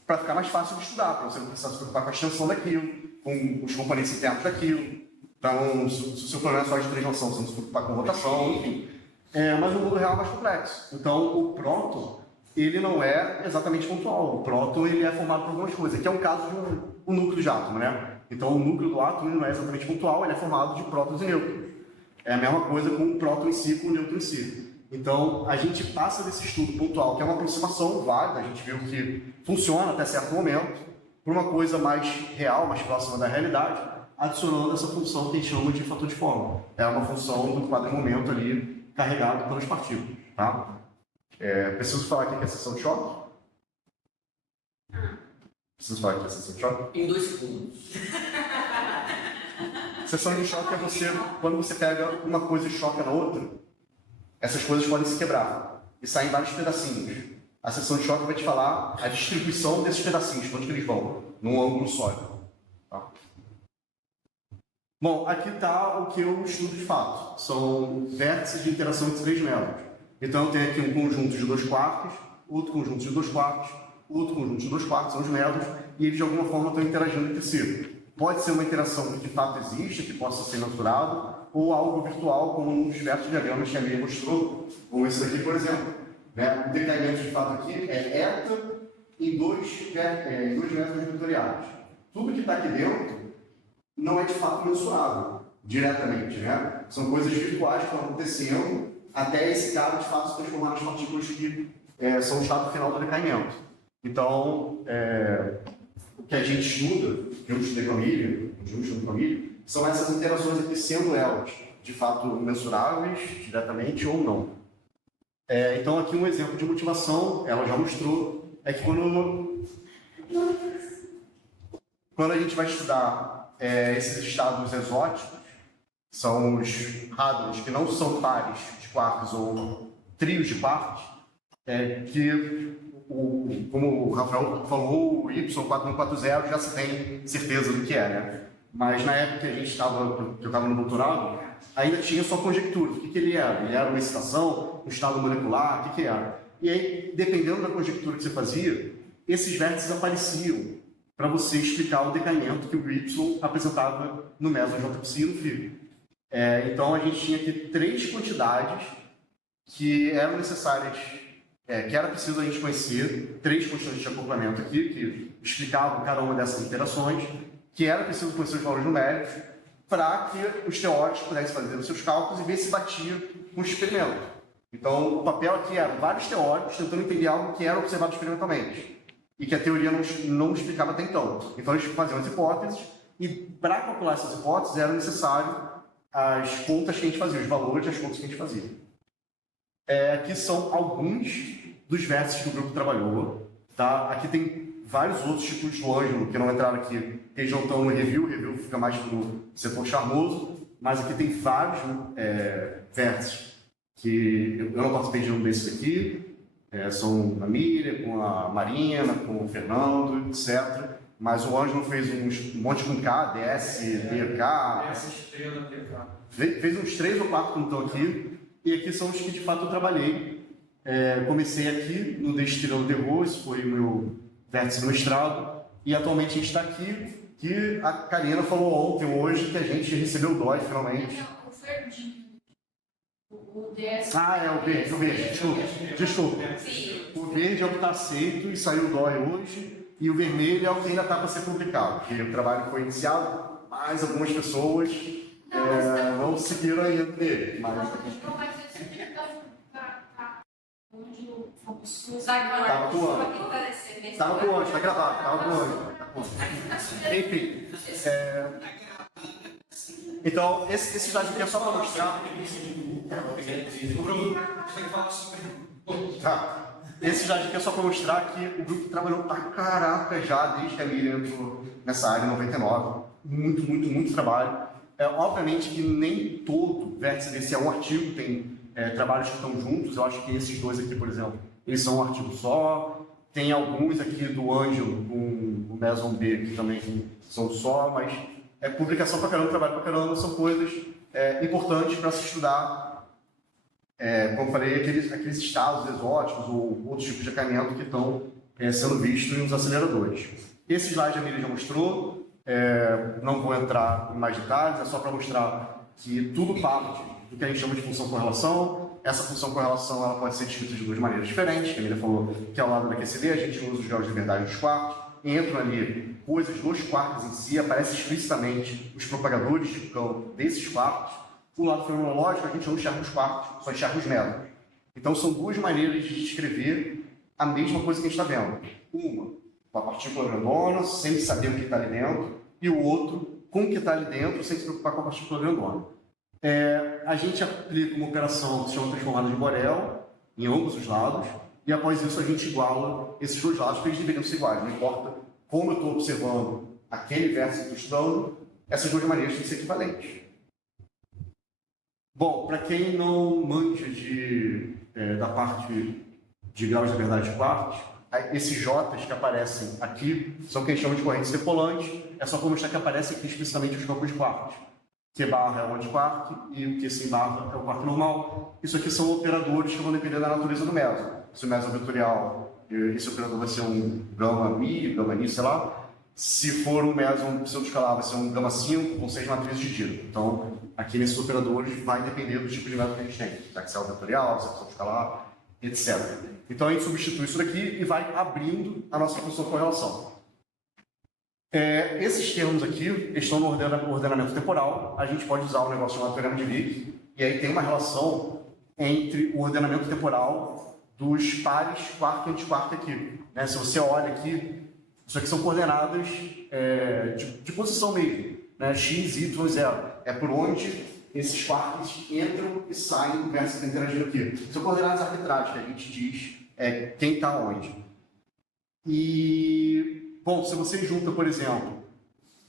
Para ficar mais fácil de estudar, para você não precisar se preocupar com a extensão daquilo, com os componentes internos daquilo. Então, se o seu problema é só de translação, você não se preocupar com rotação, enfim. Mas o mundo real é mais complexo. Então, o próton, ele não é exatamente pontual. O próton, ele é formado por algumas coisas, que é o caso de um núcleo de átomo, né? Então, o núcleo do átomo não é exatamente pontual, ele é formado de prótons e nêutrons. É a mesma coisa com o próton em si e com o nêutron em si. Então, a gente passa desse estudo pontual, que é uma aproximação válida, a gente viu que funciona até certo momento, para uma coisa mais real, mais próxima da realidade, adicionando essa função que a gente chama de fator de Forman. É uma função do quadro-momento ali, carregado pelas partículas. Tá? Preciso falar aqui que é a seção de choque? Preciso falar aqui a seção de choque? Em 2 segundos. Seção de choque é quando você pega uma coisa e choca na outra. essas coisas podem se quebrar e saem vários pedacinhos. A seção de choque vai te falar a distribuição desses pedacinhos, onde que eles vão, num ângulo sólido. Tá? Bom, aqui está o que eu estudo de fato. São vértices de interação entre 3 métodos. Então, eu tenho aqui um conjunto de 2 quartos, outro conjunto de 2 quartos, outro conjunto de 2 quartos, são os métodos, e eles de alguma forma estão interagindo entre si. Pode ser uma interação que de fato existe, que possa ser mensurado, ou algo virtual, como um dos diversos diagramas que a Miriam mostrou, como esse daqui, por exemplo. Né? O decaimento de fato aqui é eta em 2 métodos vetoriais. Tudo que está aqui dentro não é de fato mensurável diretamente. Né? São coisas virtuais que estão acontecendo até esse cara de fato se transformar nas partículas que são o estado final do decaimento. Então, o que a gente estuda, que eu estudei com a Miriam, são essas interações aqui, sendo elas de fato mensuráveis diretamente ou não. Então, aqui um exemplo de motivação, ela já mostrou, é que quando a gente vai estudar esses estados exóticos, são os hadrons que não são pares de quarks ou trios de quarks, que, como o Rafael falou, o Y4140 já se tem certeza do que é, né? Mas na época que eu estava no doutorado, ainda tinha só conjectura. O que ele era? Ele era uma excitação, um estado molecular, o que era? E aí, dependendo da conjectura que você fazia, esses vértices apareciam para você explicar o decaimento que o Y apresentava no meso JPsi e no φ. Então, a gente tinha aqui 3 quantidades que eram necessárias, que era preciso a gente conhecer, 3 constantes de acoplamento aqui, que explicavam cada uma dessas interações, que era preciso conhecer os valores numéricos para que os teóricos pudessem fazer os seus cálculos e ver se batia com o experimento. Então, o papel aqui era vários teóricos tentando entender algo que era observado experimentalmente e que a teoria não explicava até então. Então, eles faziam as hipóteses e, para calcular essas hipóteses, era necessário as contas que a gente fazia, os valores das contas que a gente fazia. Aqui são alguns dos vértices que o grupo trabalhou. Tá? Aqui tem vários outros tipos do ângulo que não entraram aqui, eles não estão no review, o review fica mais no setor charmoso, mas aqui tem vários vértices que eu não participei de um desses aqui, são a Miriam, com a Marina, com o Fernando, etc. Mas o Ângelo fez um monte com K, DS, DK. Essa estrela TK. Fez uns 3 ou 4 que não estão aqui, e aqui são os que de fato eu trabalhei. Comecei aqui no The Estrela Terror, esse foi o meu vértice do mestrado, e atualmente a gente está aqui, que a Karina falou ontem, hoje, que a gente recebeu o DOI finalmente. O verdinho. O DS. O verde, desculpa. Sim. O verde é o que está aceito e saiu o DOI hoje, e o vermelho é o que ainda está para ser publicado, porque o trabalho foi iniciado, mas algumas pessoas não seguiram ainda dele. Não vai ser certificado onde o Estava com o Ângelo. Estava com o Ângelo, está gravado, estava com o Ângelo. Enfim. Então, esse slide aqui é só para mostrar. Tá. Esse slide aqui é só para mostrar que o grupo trabalhou pra caraca já desde que a Miriam entrou nessa área em 99. Muito trabalho. Obviamente que nem todo vértice desse é um artigo, tem trabalhos que estão juntos. Eu acho que esses 2 aqui, por exemplo, eles são um artigo só. Tem alguns aqui do Ângelo, com o Meson B, que também são só, mas publicação pra caramba, trabalho pra caramba, são coisas importantes para se estudar. Como eu falei, aqueles estados exóticos ou outros tipos de decaimento que estão sendo vistos nos aceleradores. Esse slide a Miriam já mostrou, não vou entrar em mais detalhes, é só para mostrar que tudo parte do que a gente chama de função correlação. Essa função correlação ela pode ser descrita de 2 maneiras diferentes, que a Miriam falou que ao lado da QCD a gente usa os graus de liberdade dos quartos, entram ali coisas dos quartos em si, aparece explicitamente os propagadores de campo desses quartos. Do lado fenomenológico, a gente não enxerga os quartos, só enxerga os métodos. Então, são 2 maneiras de descrever a mesma coisa que a gente está vendo. Uma, com a partícula grandona, sem saber o que está ali dentro, e o outro, com o que está ali dentro, sem se preocupar com a partícula grandona. A gente aplica uma operação que se chama transformada de Borel em ambos os lados, e após isso a gente iguala esses 2 lados, porque eles deveriam ser iguais. Não importa como eu estou observando aquele vértice que eu estou estudando, essas 2 maneiras têm que ser equivalentes. Bom, para quem não manja da parte de graus de liberdade de quartos, esses J's que aparecem aqui são o que a gente chama de correntes circulantes. É só para mostrar que aparecem aqui explicitamente os campos de quartos. Q barra é o antiquarto e o Q sem barra é o quarto normal. Isso aqui são operadores que vão depender da natureza do meso. Se o meso é vetorial, esse operador vai ser um gama mi, gama ni, sei lá. Se for um meso pseudo-escalar, vai ser um gama 5 com 6 matrizes de dígito. Então, aqui nesses operadores vai depender do tipo de meso que a gente tem. Se é vetorial, se é pseudo-escalar, etc. Então, a gente substitui isso daqui e vai abrindo a nossa função de correlação. Esses termos aqui estão no ordenamento temporal. A gente pode usar um negócio chamado teorema de Wick, e aí tem uma relação entre o ordenamento temporal dos pares quarto e antiquarto aqui. Né? Se você olha aqui, isso aqui são coordenadas de posição mesmo, né? X, Y, 0. É por onde esses quartos entram e saem versus interagindo aqui. São coordenadas arbitrárias, que a gente diz quem está onde. E, bom, se você junta, por exemplo,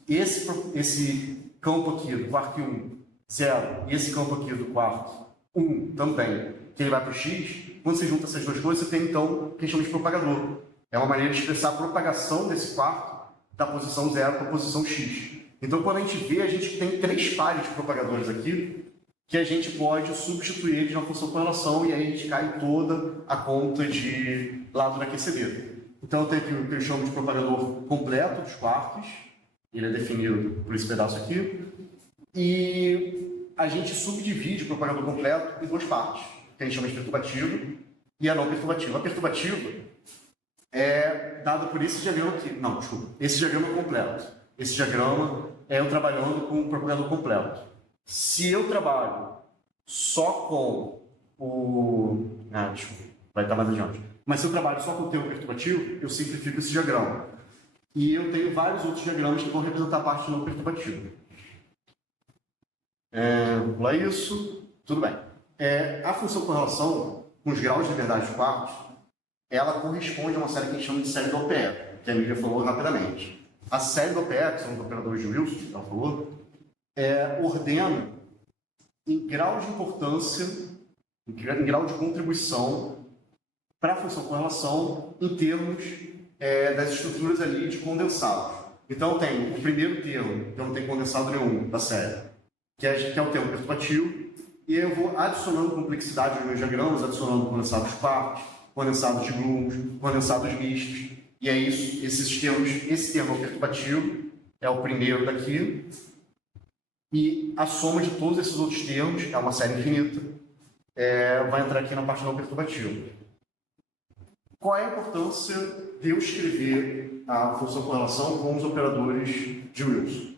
esse campo aqui do quarto 1, 0, e esse campo aqui do quarto 1 também, que ele vai para o X, quando você junta essas duas coisas, você tem, então, o que a gente chama de propagador. É uma maneira de expressar a propagação desse quarto da posição 0 para a posição X. Então, quando a gente vê, a gente tem 3 pares de propagadores aqui que a gente pode substituir eles na função correlação e aí a gente cai toda a conta de lado da QCD. Então, eu tenho aqui o que eu chamo de propagador completo dos quartos. Ele é definido por esse pedaço aqui. E a gente subdivide o propagador completo em 2 partes, que a gente chama de perturbativo e a não perturbativa. A perturbativa é dada por esse diagrama aqui. Não, desculpa. Esse diagrama é completo. Esse diagrama é eu trabalhando com o propagador completo. Se eu trabalho só com o... desculpa. Vai estar mais adiante. Mas se eu trabalho só com o termo perturbativo, eu simplifico esse diagrama. E eu tenho vários outros diagramas que vão representar a parte não perturbativa. Lá isso. Tudo bem. A função correlação, com os graus de liberdade de quartos, ela corresponde a uma série que a gente chama de série do OPE, que a Emília falou rapidamente. A série do OPE, que são os operadores de Wilson, que ela falou, ordena em grau de importância, em grau de contribuição para a função correlação em termos das estruturas ali de condensados. Então, eu tenho o primeiro termo, que eu não tenho condensado nenhum da série, que é o termo perturbativo, e aí eu vou adicionando complexidade nos meus diagramas, adicionando condensados quartos, condensados de grumos, condensados mistos, e é isso, esse termo é o perturbativo, é o primeiro daqui, e a soma de todos esses outros termos, é uma série infinita, vai entrar aqui na parte não perturbativa. Qual é a importância de eu escrever a função correlação com os operadores de Wilson?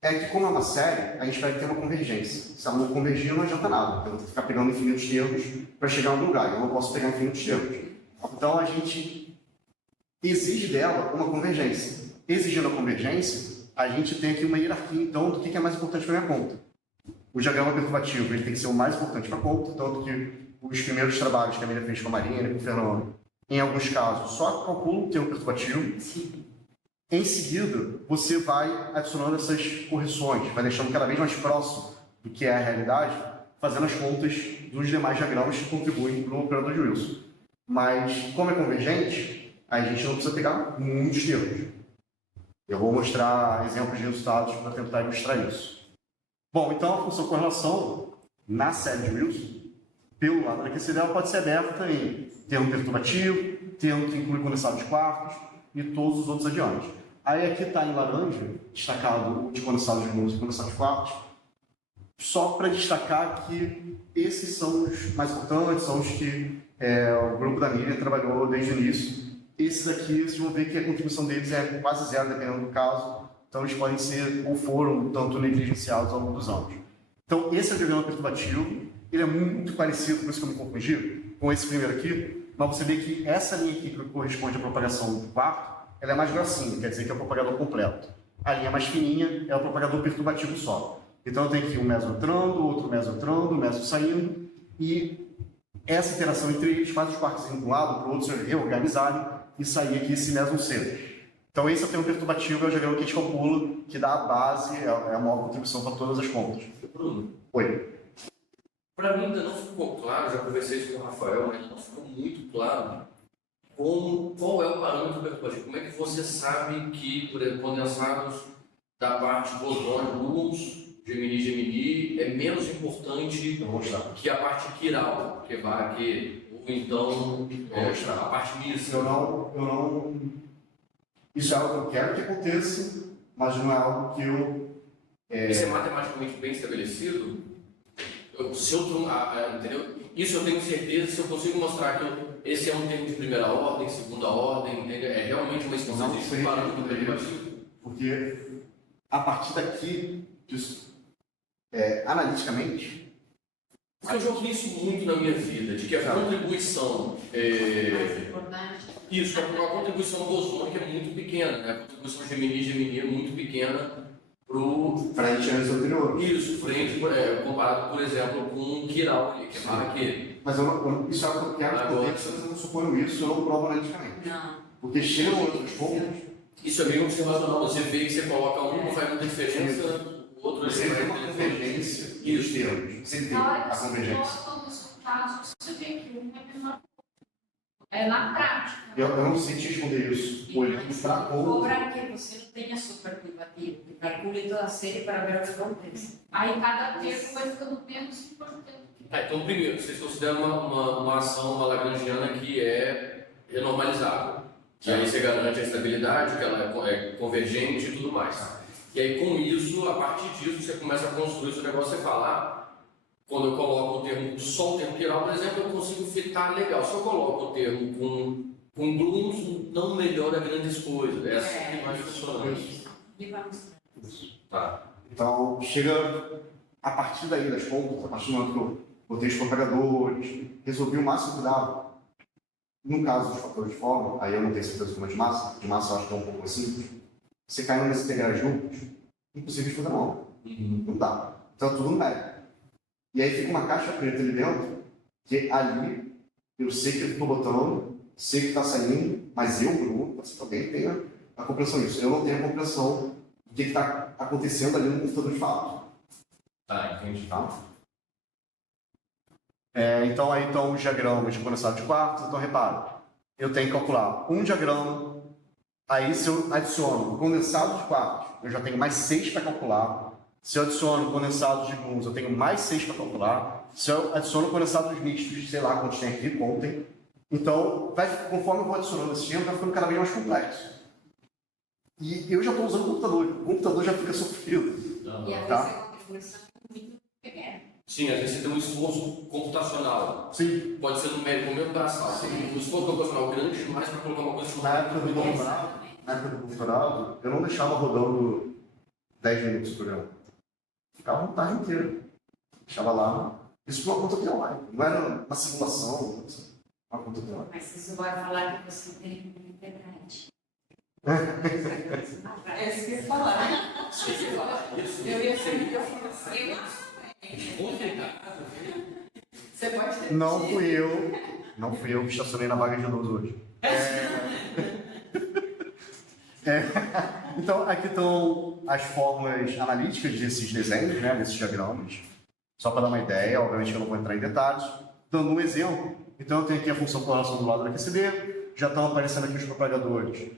É que, como é uma série, a gente vai ter uma convergência. Se ela não convergir, não adianta nada. Eu vou ter que ficar pegando infinitos termos para chegar a algum lugar. Eu não posso pegar infinitos termos. Então, a gente exige dela uma convergência. Exigindo a convergência, a gente tem aqui uma hierarquia, então, do que é mais importante para a minha conta. O diagrama perturbativo ele tem que ser o mais importante para a conta, tanto que os primeiros trabalhos que a Maria fez com a Marina e com o Fernando, em alguns casos, só calcula o termo perturbativo. Sim. Em seguida, você vai adicionando essas correções, vai deixando cada vez mais próximo do que é a realidade, fazendo as contas dos demais diagramas que contribuem para o operador de Wilson. Mas, como é convergente, a gente não precisa pegar muitos termos. Eu vou mostrar exemplos de resultados para tentar ilustrar isso. Bom, então a função correlação na série de Wilson, pelo lado da QCD, ela pode ser aberta em termo perturbativo, termo que inclui condensado de quartos e todos os outros adiante. Aí aqui está em laranja, destacado o de condensado de grumos e condensado de quartos, só para destacar que esses são os mais importantes, são os que o grupo da Miriam trabalhou desde o início. Esses aqui, vocês vão ver que a contribuição deles é quase zero, dependendo do caso. Então, eles podem ser, ou foram, tanto negligenciados ao longo dos anos. Então, esse é o diagrama perturbativo. Ele é muito parecido, por isso que eu me confundi, com esse primeiro aqui. Mas você vê que essa linha aqui, que corresponde à propagação do quarto, ela é mais grossinha, quer dizer que é o propagador completo. A linha mais fininha é o propagador perturbativo só. Então, eu tenho aqui um meso entrando, outro meso entrando, um meso saindo. E essa interação entre eles faz os quartos irem de um lado para o outro se reorganizarem e sair aqui esse meso C. Então, esse é o termo perturbativo, é o diagrama que a gente calcula, que dá a base, é a maior contribuição para todas as contas. Bruno, Oi. Para mim ainda não ficou claro, já conversei isso com o Rafael, mas ainda não ficou muito claro qual é o parâmetro perturbativo. Como é que você sabe que, por exemplo, condensados da parte bosônica, gluons, Gemini, é menos importante Eu vou mostrar. que a parte quiral, que vai aqui, ou então a parte mista. Eu não. Isso é algo que eu quero que aconteça, mas não é algo que eu. Isso é matematicamente bem estabelecido? Entendeu? Isso eu tenho certeza, se eu consigo mostrar que esse é um termo de primeira ordem, segunda ordem, é realmente uma expansão Não sei de parâmetro responder derivativo. Porque a partir daqui, disso, analiticamente, Porque eu já ouvi isso muito na minha vida, de que a contribuição. Mais importante. Isso, a contribuição bosônica é muito pequena, né? A contribuição Gemini é muito pequena para o. frente anos anteriores. Isso, frente, comparado, por exemplo, com o Quiral, que é Marraquê. Mas isso é algo que eu quero que Agora. aconteça, mas eu não suponho isso, eu não provo analiticamente. Não. Porque chegam outros pontos, Isso é meio observacional, você vê que você coloca um, não faz muita diferença, o outro você tem uma convergência dos termos. Você tem Na hora a que você convergência. coloca os resultados, você vê que um é menor. É na prática. Eu não sei te responder isso, olhando para a conta. Cobra que você não tenha superprivativo, que calcule toda a série para ver o que acontece. Aí cada termo vai ficando menos importante. Então, primeiro, vocês consideram uma ação, uma lagrangiana que é normalizável. Que aí você garante a estabilidade, que ela é convergente e tudo mais. E aí, com isso, a partir disso, você começa a construir esse negócio. Você fala, quando eu coloco o termo, só o termo quiral, por exemplo, eu consigo fitar legal. Se eu coloco o termo com gluons, não melhora grandes coisas. É assim que vai funcionando. E vamos. Tá. Então, chega a partir daí das contas, a partir do momento que eu botei os propagadores, resolvi o máximo que dava. No caso dos fatores de forma, aí eu não tenho certeza como é de massa eu acho que é um pouco mais simples. Você cai nas integrais duplas, impossível de fazer não. Não dá. Então é tudo numérico. E aí fica uma caixa preta ali dentro, que ali eu sei que eu estou botando, sei que está saindo, mas eu, Bruno, você também tem a compreensão disso. Eu não tenho a compreensão do que está acontecendo ali no computador de fato. Tá, entendi. Tá? Então, aí estão os diagramas de condensado de quartos. Então, repara, eu tenho que calcular um diagrama, aí se eu adiciono condensado de quartos, eu já tenho mais 6 para calcular. Se eu adiciono condensados de gluons, eu tenho mais 6 para calcular. Se eu adiciono condensados mistos, sei lá quantos tem aqui, contem. Então, conforme eu vou adicionando esse tempo, vai ficando cada vez mais complexo. E eu já estou usando o computador já fica sofrido. E às Tá. vezes a contribuição é muito pequena. Sim, às vezes você tem um esforço computacional. Sim. Pode ser numérico ou mesmo braçal. Um esforço computacional grande demais para colocar uma coisa Na época do doutorado, eu não deixava rodando 10 minutos o programa. Ficava uma tarde inteira. Deixava lá. Isso foi uma conta de online. Não era uma simulação, uma conta de online. Mas isso vai falar que você tem internet. É isso que eu ia falar. Você ia falar isso? Eu ia ser assim. Complicado. Você pode ter. Não fui eu que estacionei na vaga de luz hoje. Então, aqui estão as formas analíticas desses desenhos, né, desses diagramas. Só para dar uma ideia, obviamente eu não vou entrar em detalhes. Dando um exemplo, então eu tenho aqui a função correlação do lado do QCD, já estão aparecendo aqui os propagadores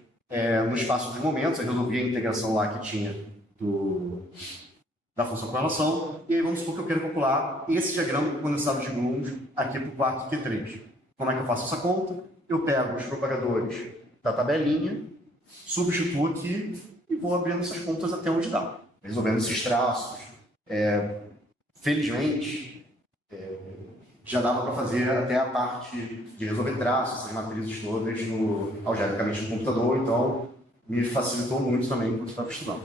no espaço dos momentos, eu resolvi a integração lá que tinha da função correlação, e aí vamos supor que eu quero calcular esse diagrama condensado de gluons aqui para o quarto Q3. Como é que eu faço essa conta? Eu pego os propagadores da tabelinha, substituo aqui e vou abrindo essas contas até onde dá, resolvendo esses traços. Felizmente, já dava para fazer até a parte de resolver traços, essas matrizes todas, algebricamente no computador, então me facilitou muito também enquanto estava estudando.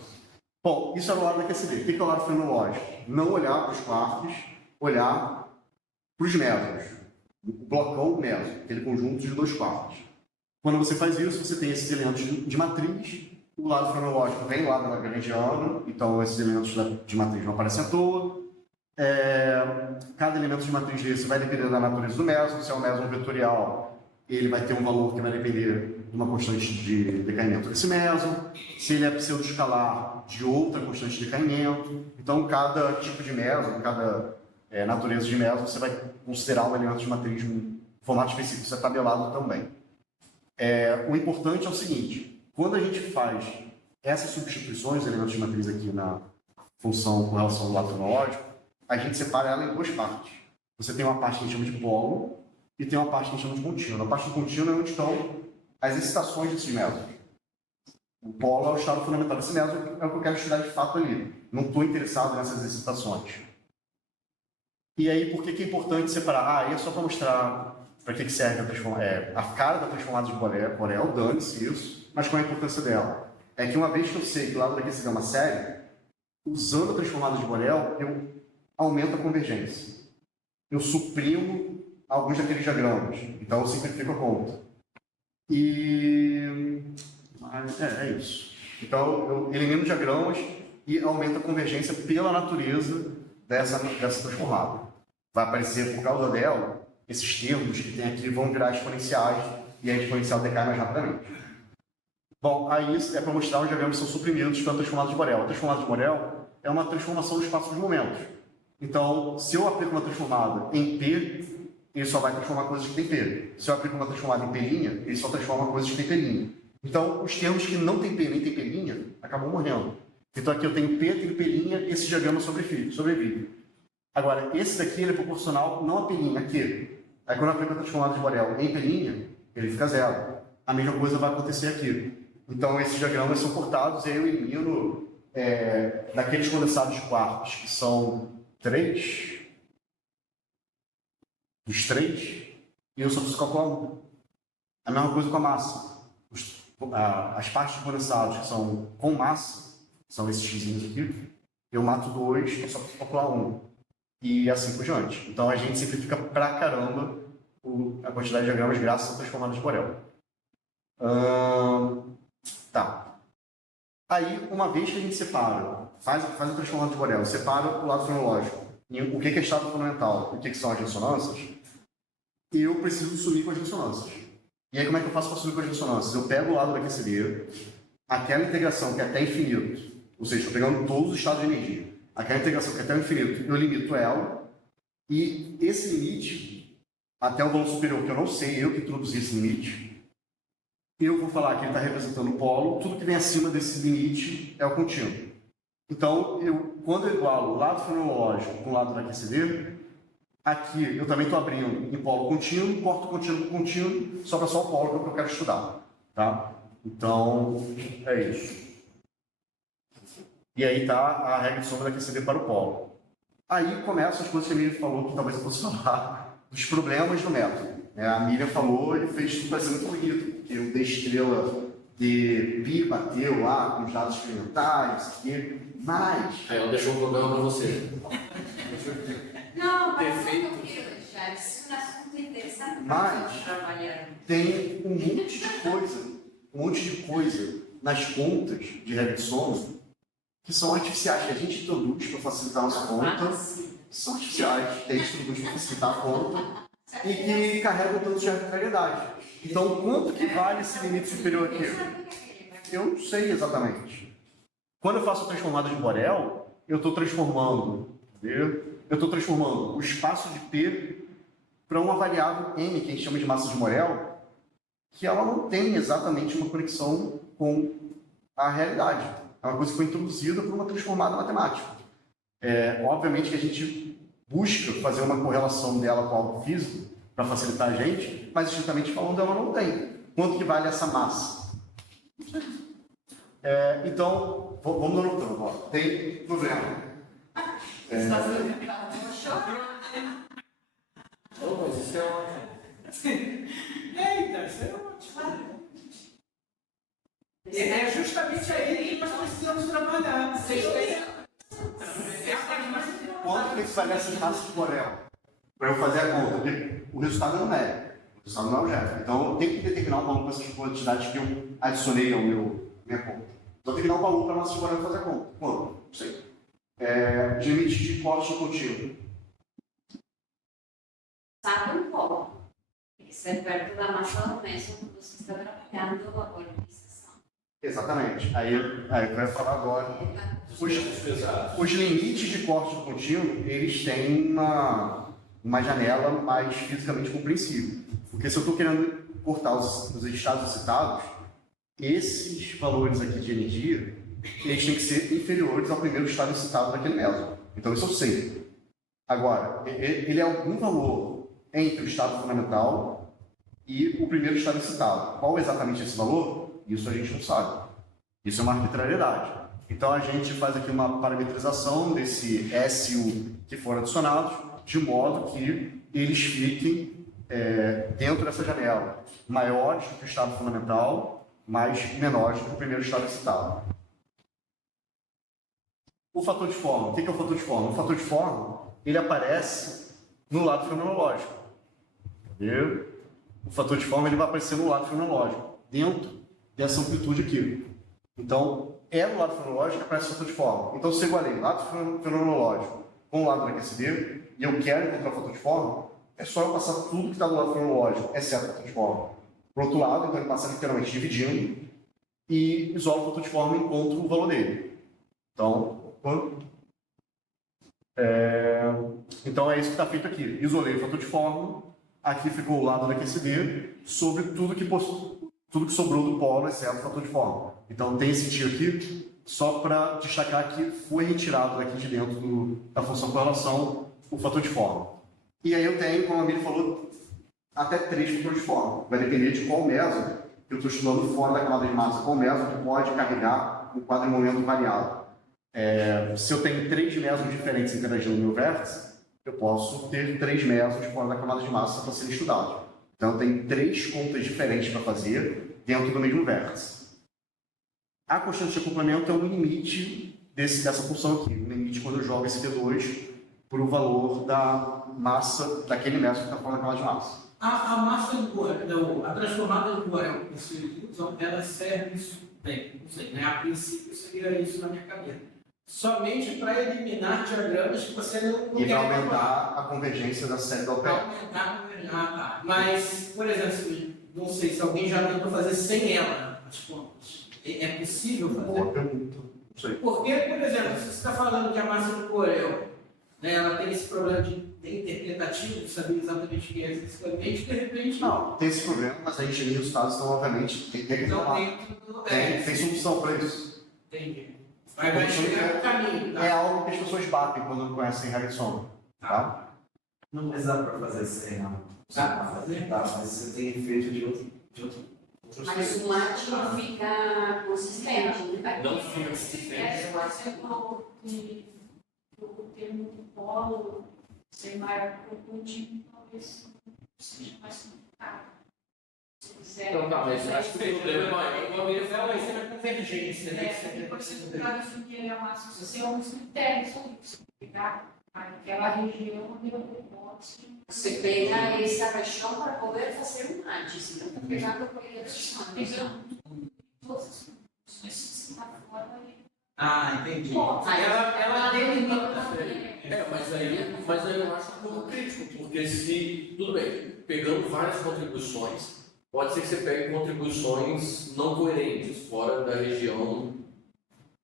Bom, isso é o lado da QCD. O que é o lado fenomenológico? Não olhar para os quartos, olhar para os mesos. O blocão meso, aquele conjunto de 2 quartos. Quando você faz isso, você tem esses elementos de matriz, o lado fenomenológico vem lá da lagrangiana, então esses elementos de matriz não aparecem à toa. Cada elemento de matriz desse vai depender da natureza do meso. Se é um meso vetorial, ele vai ter um valor que vai depender de uma constante de decaimento desse meso. Se ele é pseudo-escalar, de outra constante de decaimento. Então, cada tipo de meso, cada natureza de meso, você vai considerar um elemento de matriz um formato específico, isso é tabelado também. O importante é o seguinte, quando a gente faz essas substituições de elementos de matriz aqui na função com relação ao lado cronológico, a gente separa ela em duas partes. Você tem uma parte que a gente chama de polo e tem uma parte que a gente chama de contínuo. A parte do contínuo é onde estão as excitações desses métodos. O polo é o estado fundamental desse método, é o que eu quero estudar de fato ali. Não estou interessado nessas excitações. E aí, por que é importante separar? É só para mostrar para que serve a cara da transformada de Borel, dane-se isso, mas qual é a importância dela? É que uma vez que eu sei que o lado daqui se dá uma série, usando a transformada de Borel, eu aumento a convergência. Eu suprimo alguns daqueles diagramas. Então, eu simplifico a conta. É isso. Então, eu elimino diagramas e aumento a convergência pela natureza dessa transformada. Vai aparecer, por causa dela, esses termos que tem aqui vão virar exponenciais e a exponencial decai mais rapidamente. Bom, aí é para mostrar os diagramas que são suprimidos pela transformada de Borel. A transformada de Borel é uma transformação do espaço dos momentos. Então, se eu aplico uma transformada em P, ele só vai transformar coisas que tem P. Se eu aplico uma transformada em P', ele só transforma coisas que tem P'. Então, os termos que não tem P nem tem P', acabam morrendo. Então, aqui eu tenho P, tenho P', esse diagrama sobrevive. Agora, esse daqui ele é proporcional não a P', a Q. Aí, quando eu aplico a transformada de Borel em P', ele fica zero. A mesma coisa vai acontecer aqui. Então, esses diagramas são cortados e aí eu elimino daqueles condensados de quartos, que são 3, dos 3, e eu só preciso calcular 1. A mesma coisa com a massa. As partes de condensados que são com massa, são esses xzinhos aqui, eu mato 2 e só preciso calcular 1. E assim por diante. Então a gente simplifica pra caramba a quantidade de diagramas graças à transformada de Borel. Tá. Aí, uma vez que a gente separa, faz a transformada de Borel, separa o lado fenológico, e o que é estado fundamental, o que são as ressonâncias, eu preciso sumir com as ressonâncias. E aí, como é que eu faço para sumir com as ressonâncias? Eu pego o lado da QCD, aquela integração que é até infinito, ou seja, estou pegando todos os estados de energia, aquela integração que é até o infinito, eu limito ela, e esse limite, até o valor superior, que eu não sei, eu que introduzi esse limite, eu vou falar que ele está representando o polo, tudo que vem acima desse limite é o contínuo. Então, quando eu igualo o lado fenológico com o lado da QCD, aqui eu também estou abrindo em polo contínuo, corto contínuo com contínuo, sobra só o polo que eu quero estudar. Tá? Então, é isso. E aí está a regra de sombra da QCD para o polo. Aí começam as coisas que a Miriam falou, que talvez eu fosse falar, dos problemas do método. A Miriam falou e fez tudo parecer muito bonito, porque o D estrela de Pi bateu lá com os dados experimentais, mas... Aí ela deixou um problema para você. Não, mas eu Perfeito. não quero deixar. Isso é um assunto interessante Mas- para trabalhar. Tem um monte de coisa nas contas de regra de soma que são artificiais, que a gente introduz para facilitar a nossa conta, são artificiais, que a gente introduz para facilitar a conta e que carregam tanto de arbitrariedade. Então, quanto que vale esse limite superior aqui? Eu não sei exatamente. Quando eu faço a transformada de Borel, eu estou transformando o espaço de P para uma variável M, que a gente chama de massa de Borel, que ela não tem exatamente uma conexão com a realidade. É uma coisa que foi introduzida por uma transformada matemática. Obviamente que a gente busca fazer uma correlação dela com algo físico para facilitar a gente, mas estritamente falando, ela não tem. Quanto que vale essa massa? Então, vamos anotando. Ó. Tem problema. Mas isso é ótimo. Eita, isso é ótimo. É justamente aí que nós precisamos trabalhar. Quanto que vale essas massas de Borel? Para eu fazer a conta. Porque o resultado é numérico. O resultado não é algébrico. Então, eu tenho que determinar um valor para essas quantidades que eu adicionei ao minha conta. Então, eu tenho que dar um valor para a massa de Borel fazer a conta. Quanto? Não sei. De limite de corte contínuo. Sabe um pouco. Tem que ser perto da massa do mesmo que você está trabalhando a organização. Exatamente. Aí vai falar agora. Os limites de corte do contínuo, eles têm uma janela mais fisicamente compreensível. Porque se eu estou querendo cortar os estados citados, esses valores aqui de energia, eles têm que ser inferiores ao primeiro estado citado daquele meso. Então isso eu sei. Agora, ele é algum valor entre o estado fundamental e o primeiro estado citado. Qual exatamente esse valor? Isso a gente não sabe. Isso é uma arbitrariedade. Então a gente faz aqui uma parametrização desse S e U que foram adicionados, de modo que eles fiquem dentro dessa janela, maiores do que o estado fundamental, mas menores do que o primeiro estado citado. O fator de forma. O que é o fator de forma? O fator de forma, ele aparece no lado fenomenológico. Entendeu? O fator de forma ele vai aparecer no lado fenomenológico, dentro dessa amplitude aqui. Então, no lado fenomenológico que aparece o fator de forma. Então, se eu igualei lado fenomenológico com o lado do QCD, e eu quero encontrar o fator de forma, é só eu passar tudo que está do lado fenomenológico, exceto o fator de forma. Por outro lado, então ele passa literalmente dividindo e isola o fator de forma e encontra o valor dele. Então é isso que está feito aqui. Isolei o fator de forma, aqui ficou o lado da QCD sobre tudo que sobrou do polo, exceto o fator de forma. Então tem esse tio aqui, só para destacar que foi retirado daqui de dentro da função correlação o fator de forma. E aí eu tenho, como a Miri falou, até 3 fatores de forma. Vai depender de qual meso que eu estou estudando fora da camada de massa, qual meso que pode carregar um quadrimomento variado. Se eu tenho 3 mesos diferentes interagindo no meu vértice, eu posso ter 3 mesos fora da camada de massa para serem estudados. Então eu tenho 3 contas diferentes para fazer dentro do mesmo vértice. A constante de acoplamento é o limite dessa função aqui, o limite quando eu jogo esse T2 para o valor da massa daquele meso que está fora da camada de massa. A massa do Borel, a transformada do Borel que vocês usam, ela serve isso bem, não sei, né? A princípio seria isso na minha cabeça. Somente para eliminar diagramas que você não E quer. para aumentar a convergência da série da OPE. Para aumentar a convergência. Tá. Mas, por exemplo, não sei se alguém já tentou fazer sem ela as contas. É possível fazer? Boa pergunta. Não sei. Porque, por exemplo, se você está falando que a massa do Borel, né, ela tem esse problema de interpretativo, de saber exatamente o que é especificamente, de repente. Não, tem esse problema, mas a engenharia dos estados, então, obviamente, tem que reclamar. Tem solução para isso. Entendi. Vai chegar no caminho. Tá? É algo que as pessoas batem quando não conhecem regra de sombra. Tá? Não, mas dá para fazer sem, não. Dá para fazer? Dá, mas você tem efeito de outros Mas o mate não fica consistente, né? Não fica consistente. Eu acho que o termo polo ser maior que o contínuo, talvez seja mais complicado. Se quiser. Então tá, mas acho que o problema é maior. Igual a Miriam falou, Vai ser uma convergência, né? Depois você ficar definindo a massa, você é um dos critérios para pegar aquela região onde eu posso. Você pega essa região para poder fazer um mate, se não está pegando qualquer região. Pegando todas as funções que você está fora. Entendi. Ela delimita. Mas aí eu acho um pouco crítico, porque se, tudo bem, pegando várias contribuições, pode ser que você pegue contribuições não coerentes, fora da região.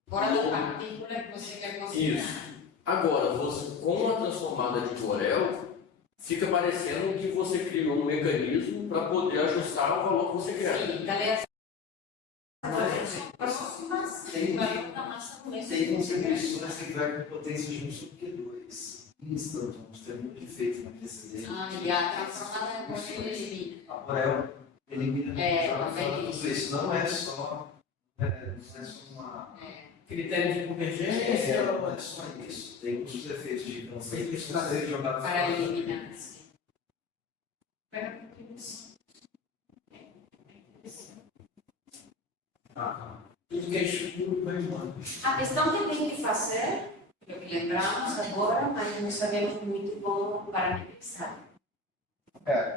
Fora da partícula que você quer considerar. Isso. Agora, com a transformada de Borel, fica parecendo que você criou um mecanismo para poder ajustar o valor que você quer. Sim, galera. Tem contribuições que vai com potência de 1 sobre Q2. Instant, vamos ter muito efeito na PCD. E a transformada de Borel elimina. A Borel elimina também isso. Não é só uma. Critério de convergência. Não é só isso. Tem outros efeitos de cancelamento que trazer jogada Para eliminar. Tudo que é escuro vai embora. A questão que tem que fazer, que lembramos agora, mas não sabemos muito como parametrizar.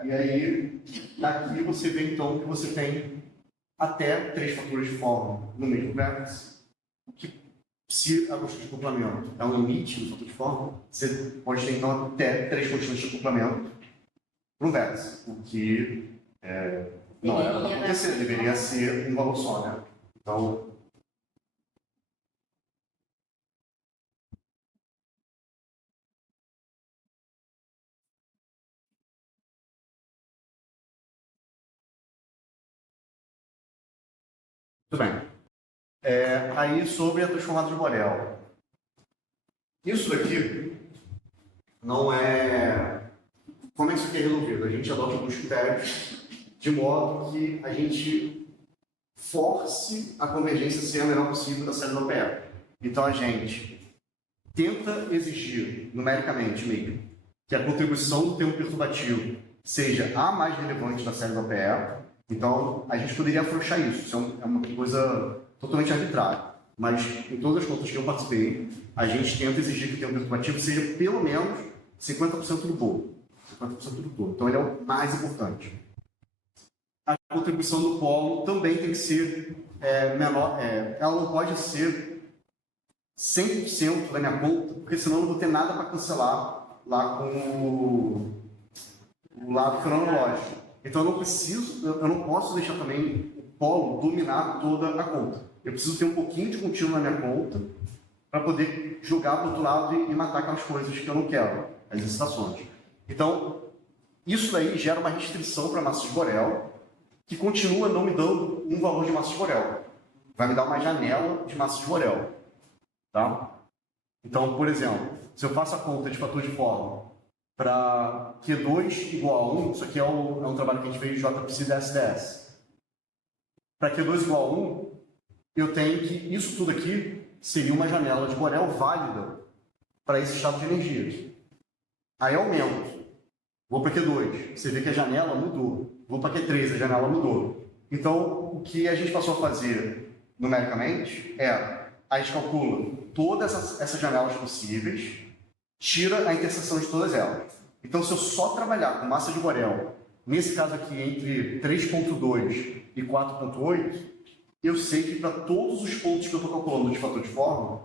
E aí, daqui você vê então que você tem até 3 fatores de forma no mesmo vértice, que se a constante de acoplamento é um limite do fator de forma, você pode ter então até 3 constantes de acoplamento para um vértice, o que não era para acontecer, deveria ser um valor só, né? Então, muito bem. Aí sobre a transformada de Borel. Isso daqui não é... Como é que isso aqui é resolvido? A gente adota alguns critérios de modo que a gente force a convergência ser a menor possível da série do OPE. Então a gente tenta exigir, numericamente mesmo, que a contribuição do termo perturbativo seja a mais relevante da série do OPE. Então a gente poderia afrouxar isso. Isso é uma coisa totalmente arbitrária. Mas em todas as contas que eu participei, a gente tenta exigir que o termo perturbativo seja pelo menos 50% do bolo. 50% do bolo. Então ele é o mais importante. A contribuição do polo também tem que ser menor. Ela não pode ser 100% da minha conta, porque senão eu não vou ter nada para cancelar lá com o lado cronológico. Então eu não posso deixar também o polo dominar toda a conta. Eu preciso ter um pouquinho de contínuo na minha conta para poder jogar para o outro lado e matar aquelas coisas que eu não quero, as excitações. Então, isso daí gera uma restrição para a massa de Borel, que continua não me dando um valor de massa de Borel. Vai me dar uma janela de massa de Borel. Tá? Então, por exemplo, se eu faço a conta de fator de forma para Q2 igual a 1, isso aqui é um trabalho que a gente fez de JPC da SDS. Para Q2 igual a 1, eu tenho que, isso tudo aqui seria uma janela de Borel válida para esse estado de energia. Aí aumento. Vou para Q2, você vê que a janela mudou. Vou para Q3, a janela mudou. Então, o que a gente passou a fazer numericamente a gente calcula todas essas janelas possíveis, tira a interseção de todas elas. Então, se eu só trabalhar com massa de Borel, nesse caso aqui entre 3.2 e 4.8, eu sei que para todos os pontos que eu estou calculando de fator de forma,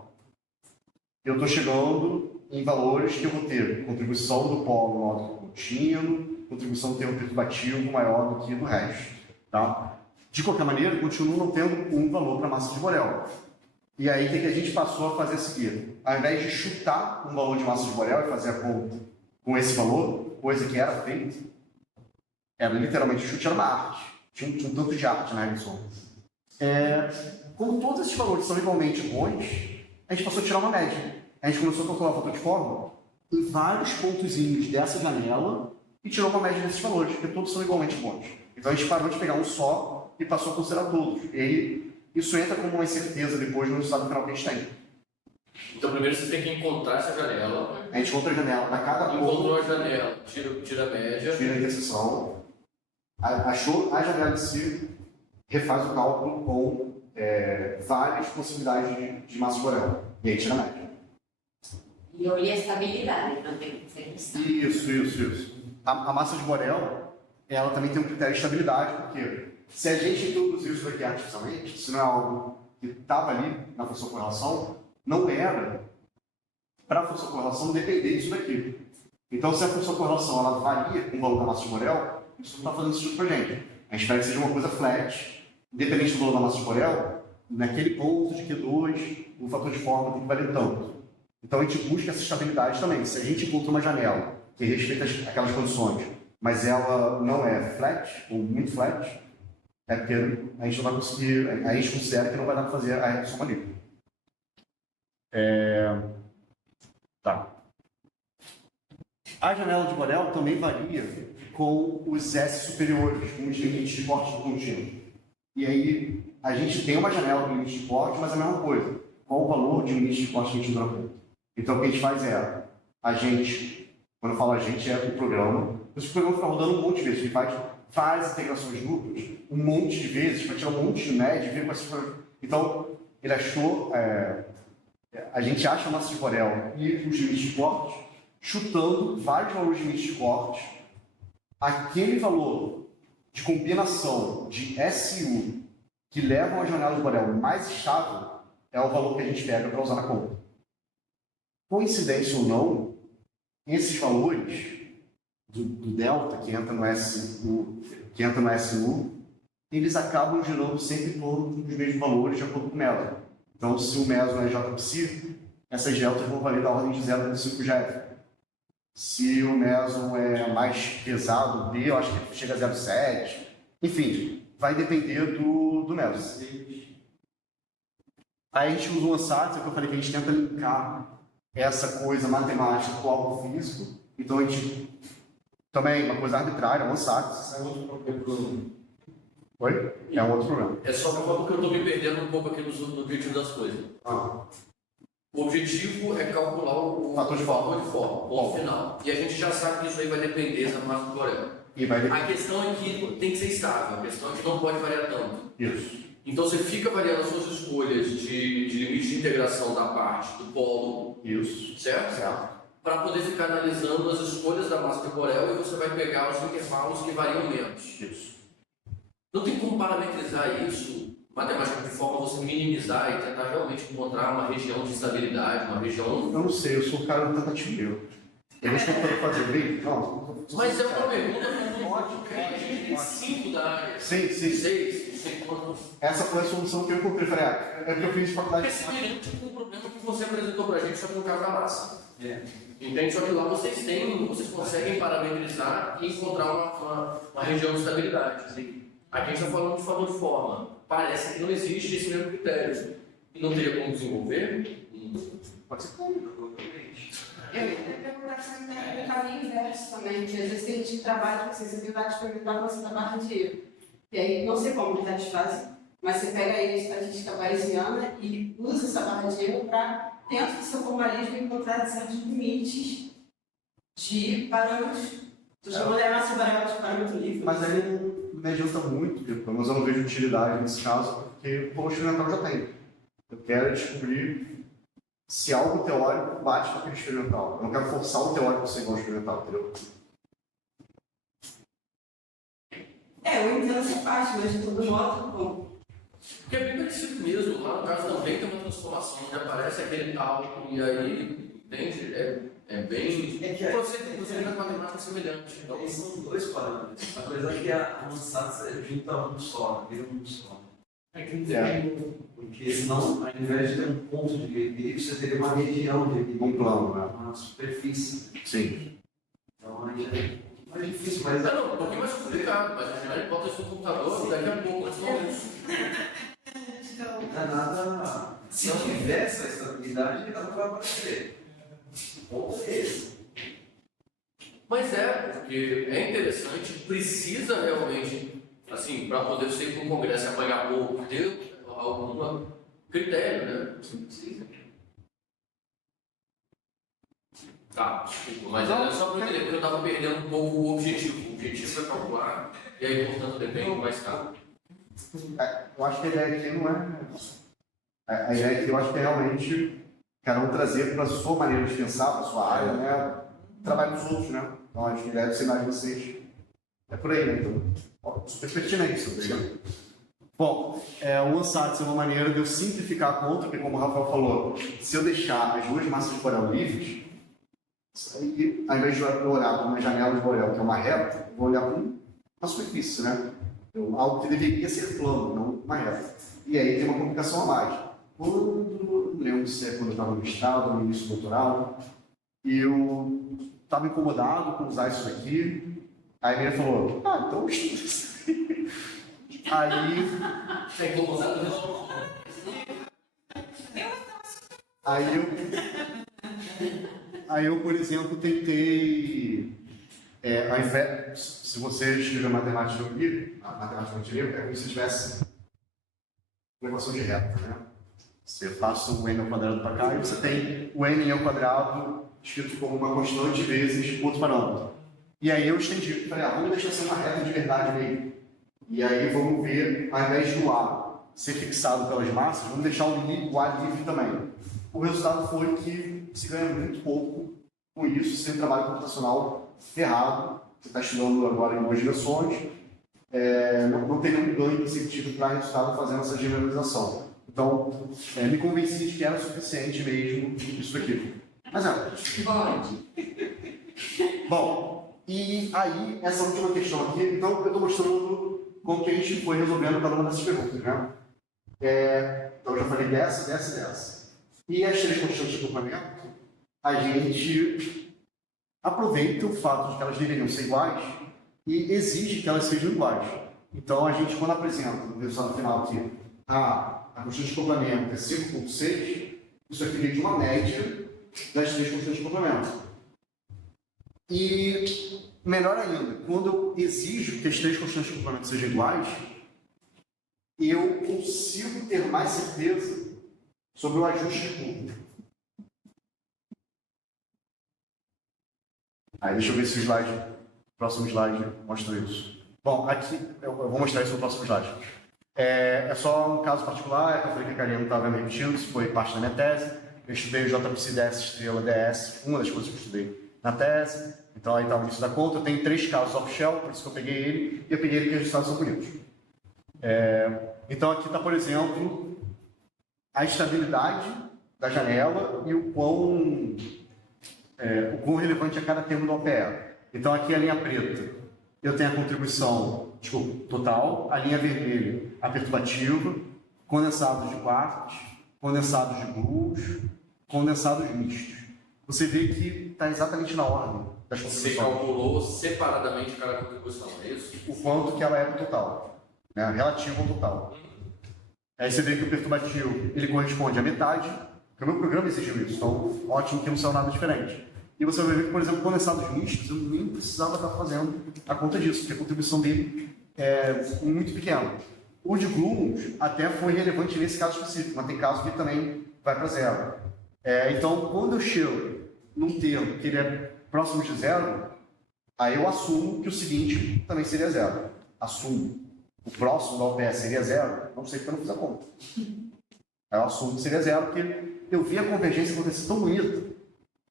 eu estou chegando em valores que eu vou ter contribuição do polo maior do que o contínuo, contribuição do termo perturbativo maior do que do resto. Tá? De qualquer maneira, eu continuo não tendo um valor para massa de Borel. E aí, o que a gente passou a fazer a seguir? Ao invés de chutar um valor de massa de Borel e fazer a conta com esse valor, coisa que era feita, era literalmente chute, era uma arte. Tinha um tanto de arte na Ericsson. Como todos esses valores são igualmente bons, a gente passou a tirar uma média. A gente começou a calcular o fator de forma em vários pontozinhos dessa janela e tirou uma média desses valores, porque todos são igualmente bons. Então a gente parou de pegar um só e passou a considerar todos. E aí, isso entra como uma incerteza depois no resultado final que a gente tem. Então, primeiro você tem que encontrar essa janela. A gente encontra a janela para cada Encontrou a janela, tira a média. tira a interseção, achou a janela em si, refaz o cálculo com várias possibilidades de massa de Borel. E aí tira a média. E olha a estabilidade, não tem que ser questão. Isso. A massa de Borel, ela também tem um critério de estabilidade, porque se a gente introduzir isso aqui artificialmente, se não é algo que estava ali na função correlação, não era para a função correlação depender disso daqui. Então, se a função correlação ela varia com o valor da massa de Borel, isso não está fazendo sentido para a gente. A gente espera que seja uma coisa flat, independente do valor da massa de Borel, naquele ponto de Q2, o fator de forma tem que valer tanto. Então, a gente busca essa estabilidade também. Se a gente encontra uma janela que respeita aquelas condições, mas ela não é flat, ou muito flat, é porque a gente não vai conseguir, a gente considera que não vai dar para fazer a redução ali. Tá. A janela de Borel também varia com os S superiores, com os limites de corte do contínuo. E aí, a gente tem uma janela com limite de corte, mas é a mesma coisa. Qual o valor de limite de corte que a gente encontra? Então, o que a gente faz a gente, quando eu falo a gente, é o programa. Esse programa fica rodando um monte de vezes. Ele faz várias integrações duplas, um monte de vezes, para tirar um monte de média e ver com esses. Então, ele achou. A gente acha a massa de Borel e os limites de corte, chutando vários valores de limites de corte. Aquele valor de combinação de SU que levam a janela de Borel mais estável é o valor que a gente pega para usar na conta. Coincidência ou não, esses valores do delta que entra no SU, eles acabam girando sempre em torno dos mesmos valores de acordo com o meso. Então, se o meso é JPSI, essas deltas vão valer da ordem de 0,5 GeV. Se o meso é mais pesado, B, eu acho que chega a 0,7. Enfim, vai depender do meso. Aí a gente usa o ANSATS, é que eu falei que a gente tenta linkar essa coisa matemática com algo físico. Então a gente também, uma coisa arbitrária, o ANSATS. Esse é outro problema. Oi? É um outro problema. É só porque eu estou me perdendo um pouco aqui no objetivo das coisas. O objetivo é calcular o Fator de forma. ponto final. E a gente já sabe que isso aí vai depender da massa do Borel. E vai depender. A questão é que tem que ser estável, a questão é que não pode variar tanto. Isso. Então você fica variando as suas escolhas de limite de integração da parte do polo, Isso. certo? Certo. Para poder ficar analisando as escolhas da massa de Borel e você vai pegar os intervalos que variam menos. Isso. Não tem como parametrizar isso, matematicamente, de forma a você minimizar e tentar realmente encontrar uma região de estabilidade, uma região... Eu não sei, eu sou o cara do tentativo. Eu estou tentando fazer bem? Não. Mas é uma pergunta muito a gente tem 5 da área. Sim, sim. 6, não sei quantos. Essa foi a solução que eu encontrei. Falei, é porque eu fiz faculdade É semelhante com o problema que você apresentou para a gente sobre o caso da massa. É. Entende? Só que lá vocês conseguem parametrizar e encontrar uma região de estabilidade. Aqui a gente está falando de fator de forma. Parece que não existe esse mesmo critério. E não teria como desenvolver? Pode ser. Eu ia perguntar se tem um caminho inverso também, que às vezes tem gente que trabalha com sensibilidade experimental com essa barra de erro. E aí, não sei como eles fazem, mas você pega aí a estatística bayesiana e usa essa barra de erro para, dentro do seu formalismo, encontrar certos limites de parâmetros. Estou chamando de massa variável de parâmetro livre. Mas aí não me adianta muito, porque pelo menos eu não vejo utilidade nesse caso, porque o experimental já tem. Eu quero descobrir se algo teórico bate com aquele experimental. Eu não quero forçar o teórico a ser igual ao experimental, entendeu? Eu entendo essa parte, mas de todo modo, bom. Porque é bem parecido mesmo. Lá no caso também tem uma transformação, onde aparece aquele tal, e aí, entende? É bem... É que o procedimento matemático é semelhante. Então, Então, são dois parâmetros. Apesar que a ANSATS junta um só, vira um só. Porque senão, ao invés de ter um ponto de equilíbrio, você teria uma região de equilíbrio, Um plano, né? uma superfície. Sim. Então aí é mais difícil, mas não, um pouquinho mais complicado, mas a gente bota isso no computador daqui a pouco, antes não isso. não é nada. Se tiver essa estabilidade, ela não vai aparecer. O ponto é esse. Mas porque é interessante, precisa realmente, assim, para poder você ir para um congresso e apanhar pouco, ter algum critério, né? Precisa. Tá, desculpa, mas é só para entender, porque eu estava perdendo um pouco o objetivo. O objetivo é calcular, e aí, portanto, depende mais caro. Eu acho que a ideia aqui não é... A ideia aqui eu acho que é realmente cada um trazer para a sua maneira de pensar, para a sua área, né? O trabalho dos outros, né? Então acho que a ideia de ser mais vocês é por aí, né? Então, ó, super pertinente isso, obrigado. Bom, o ANSATS é uma maneira de eu simplificar a conta, porque como o Rafael falou, se eu deixar as duas massas de Borel livres, aí, ao invés de eu olhar para uma janela de Borel, que é uma reta, eu vou olhar para uma superfície, né? Algo que deveria ser plano, não uma reta. E aí tem uma complicação a mais. Não lembro se é quando eu estava no mestrado, no início do doutorado, e eu estava incomodado com usar isso aqui. Aí a menina falou, então estuda isso aí. Você é incomodado, né? Aí eu, por exemplo, tentei, ao invés, se você escrever matemática no livro, a matemática no livro, é como se tivesse uma equação de reta, né? Você passa o n ao quadrado para cá e você tem o n ao quadrado escrito como uma constante vezes outro parâmetro. E aí eu estendi, falei, vamos deixar ser uma reta de verdade mesmo. E aí vamos ver, ao invés do A ser fixado pelas massas, vamos deixar o A livre também. O resultado foi que se ganha muito pouco com isso, sem trabalho computacional ferrado. Você está estudando agora em 2 dimensões, não tem nenhum ganho sentido para resultado fazendo essa generalização. Então, me convenci de que era suficiente mesmo isso aqui. Mas Pode. Bom, e aí, essa última questão aqui, então eu estou mostrando como que a gente foi resolvendo cada uma dessas perguntas, né? Então, eu já falei dessa. E as três constantes de complemento, a gente aproveita o fato de que elas deveriam ser iguais e exige que elas sejam iguais. Então, a gente, quando apresenta no resultado final aqui, a constante de complemento é 5,6, isso aqui vem de uma média das três constantes de complemento. E, melhor ainda, quando eu exijo que as três constantes de complemento sejam iguais, eu consigo ter mais certeza sobre o ajuste de curva. Aí deixa eu ver se o slide, o próximo slide mostra isso. Bom, aqui eu vou mostrar isso no próximo slide. É só um caso particular, é que eu falei que a Karina não estava vendo repetido, isso foi parte da minha tese. Eu estudei o JPC-DS estrela DS, uma das coisas que eu estudei na tese. Então aí estava no início da conta. Eu tenho 3 casos off-shell, por isso que eu peguei ele, e eu peguei ele que os resultados são bonitos. Então aqui está, por exemplo, a estabilidade da janela e o quão relevante é cada termo do OPE. Então aqui a linha preta, eu tenho a contribuição total, a linha vermelha, a perturbativa, condensados de quartos, condensados de blues, condensados mistos. Você vê que está exatamente na ordem das Você contribuições. calculou separadamente cada contribuição, é isso? O quanto que ela é do total, né? Relativo ao total. Aí você vê que o perturbativo ele corresponde à metade, porque o meu programa exigiu isso, então ótimo que não saiu nada diferente. E você vai ver que, por exemplo, condensados mistos, eu nem precisava estar fazendo a conta disso, porque a contribuição dele é muito pequena. O de Glooms até foi relevante nesse caso específico, mas tem casos que também vai para zero. Então, quando eu chego num termo que ele é próximo de zero, aí eu assumo que o seguinte também seria zero. Assumo. O próximo da OPS seria zero, não sei porque eu não fiz a conta. Aí eu assumo que seria zero, porque eu vi a convergência acontecer tão bonita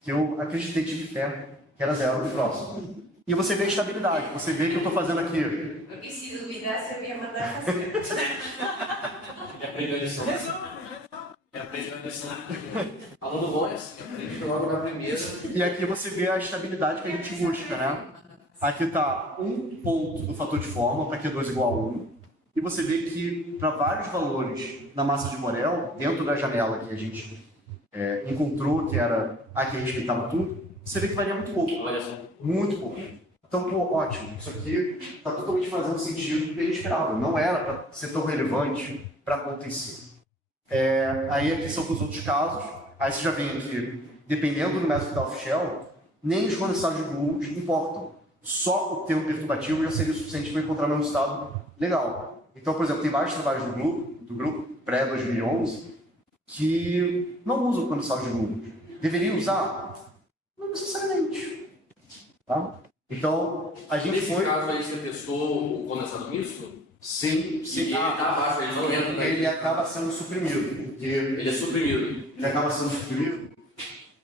que eu acreditei, tive fé, que era zero no próximo. E você vê a estabilidade, você vê que eu estou fazendo aqui. Porque se duvidasse, eu ia mandar fazer. Ele aprendeu a lição. Ele aprendeu a lição. Aluno bom é assim, aprende logo na primeira. E aqui você vê a estabilidade que a gente busca, né? Aqui está um ponto do fator de forma, para Q2 igual a 1. E você vê que para vários valores na massa de Borel, dentro da janela que a gente encontrou, que era a que respeitava tudo, você vê que varia muito pouco. Olha só. Muito pouco. Então, pô, ótimo. Isso aqui está totalmente fazendo sentido do que a gente esperava. Não era para ser tão relevante para a conta em si. Aí aqui são os outros casos. Aí você já vê que, dependendo do método que está off-shell, nem os condensados de Glooms importam. Só o termo perturbativo já seria o suficiente para encontrar um resultado legal. Então, por exemplo, tem vários trabalhos do grupo pré-2011 que não usam condensados de Glooms. Deveriam usar? Não necessariamente. Tá? Então, a gente Nesse foi... caso aí, você testou o condensado misto? Sim, E ele está abaixo, ele não entra, né? ele acaba sendo suprimido. Porque Ele é suprimido. ele acaba sendo suprimido.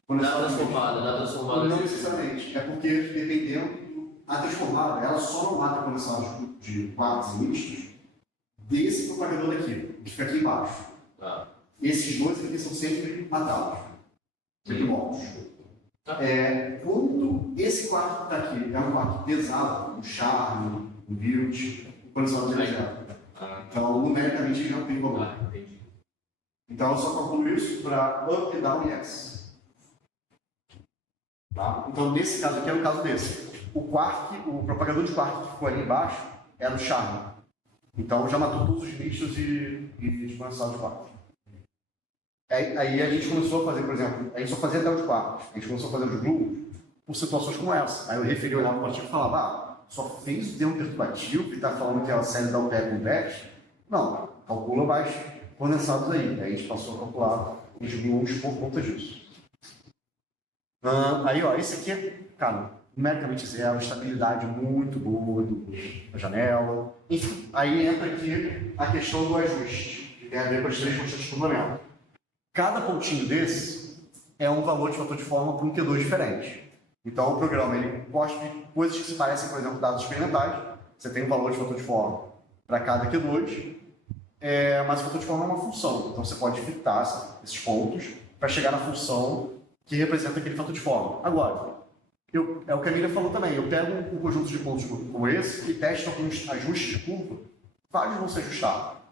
Nada transformado. Não necessariamente. É porque, dependendo, a transformada, ela só não mata condensados de quartos e mistos desse propagador daqui, que fica aqui embaixo. Ah. Esses dois aqui são sempre matados, sempre mortos. Tá. Quando esse quarto que está aqui é um quarto pesado, um charme, um build, o condensador dele é zero. Então, numericamente, ele não tem valor. Entendi. Então, eu só calculo isso para up, down e yes. Tá? Então, nesse caso aqui é um caso desse. O propagador de quark que ficou ali embaixo era o charme. Então, já matou todos os mistos e descondensados de quark. Aí a gente começou a fazer, por exemplo, a gente só fazia até os quarks. A gente começou a fazer os glúons por situações como essa. Aí eu referi, olhava para o artigo e falava, só fez o termo perturbativo e está falando que é a série da UPE convexe? Não, calcula mais condensados aí. Aí a gente passou a calcular os glúons por conta disso. Aí, ó, esse aqui, cara, numericamente zero, estabilidade muito boa da janela. Enfim, aí entra aqui a questão do ajuste, que tem a ver com as três constantes de complemento. Cada pontinho desse é um valor de fator de forma para um Q2 diferente. Então, o programa ele cospe coisas que se parecem, por exemplo, dados experimentais. Você tem um valor de fator de forma para cada Q2, mas o fator de forma é uma função. Então, você pode fitar esses pontos para chegar na função que representa aquele fator de forma. Agora, é o que a Miriam falou também. Eu pego um conjunto de pontos como esse e testo alguns ajustes de curva vários vão se ajustar.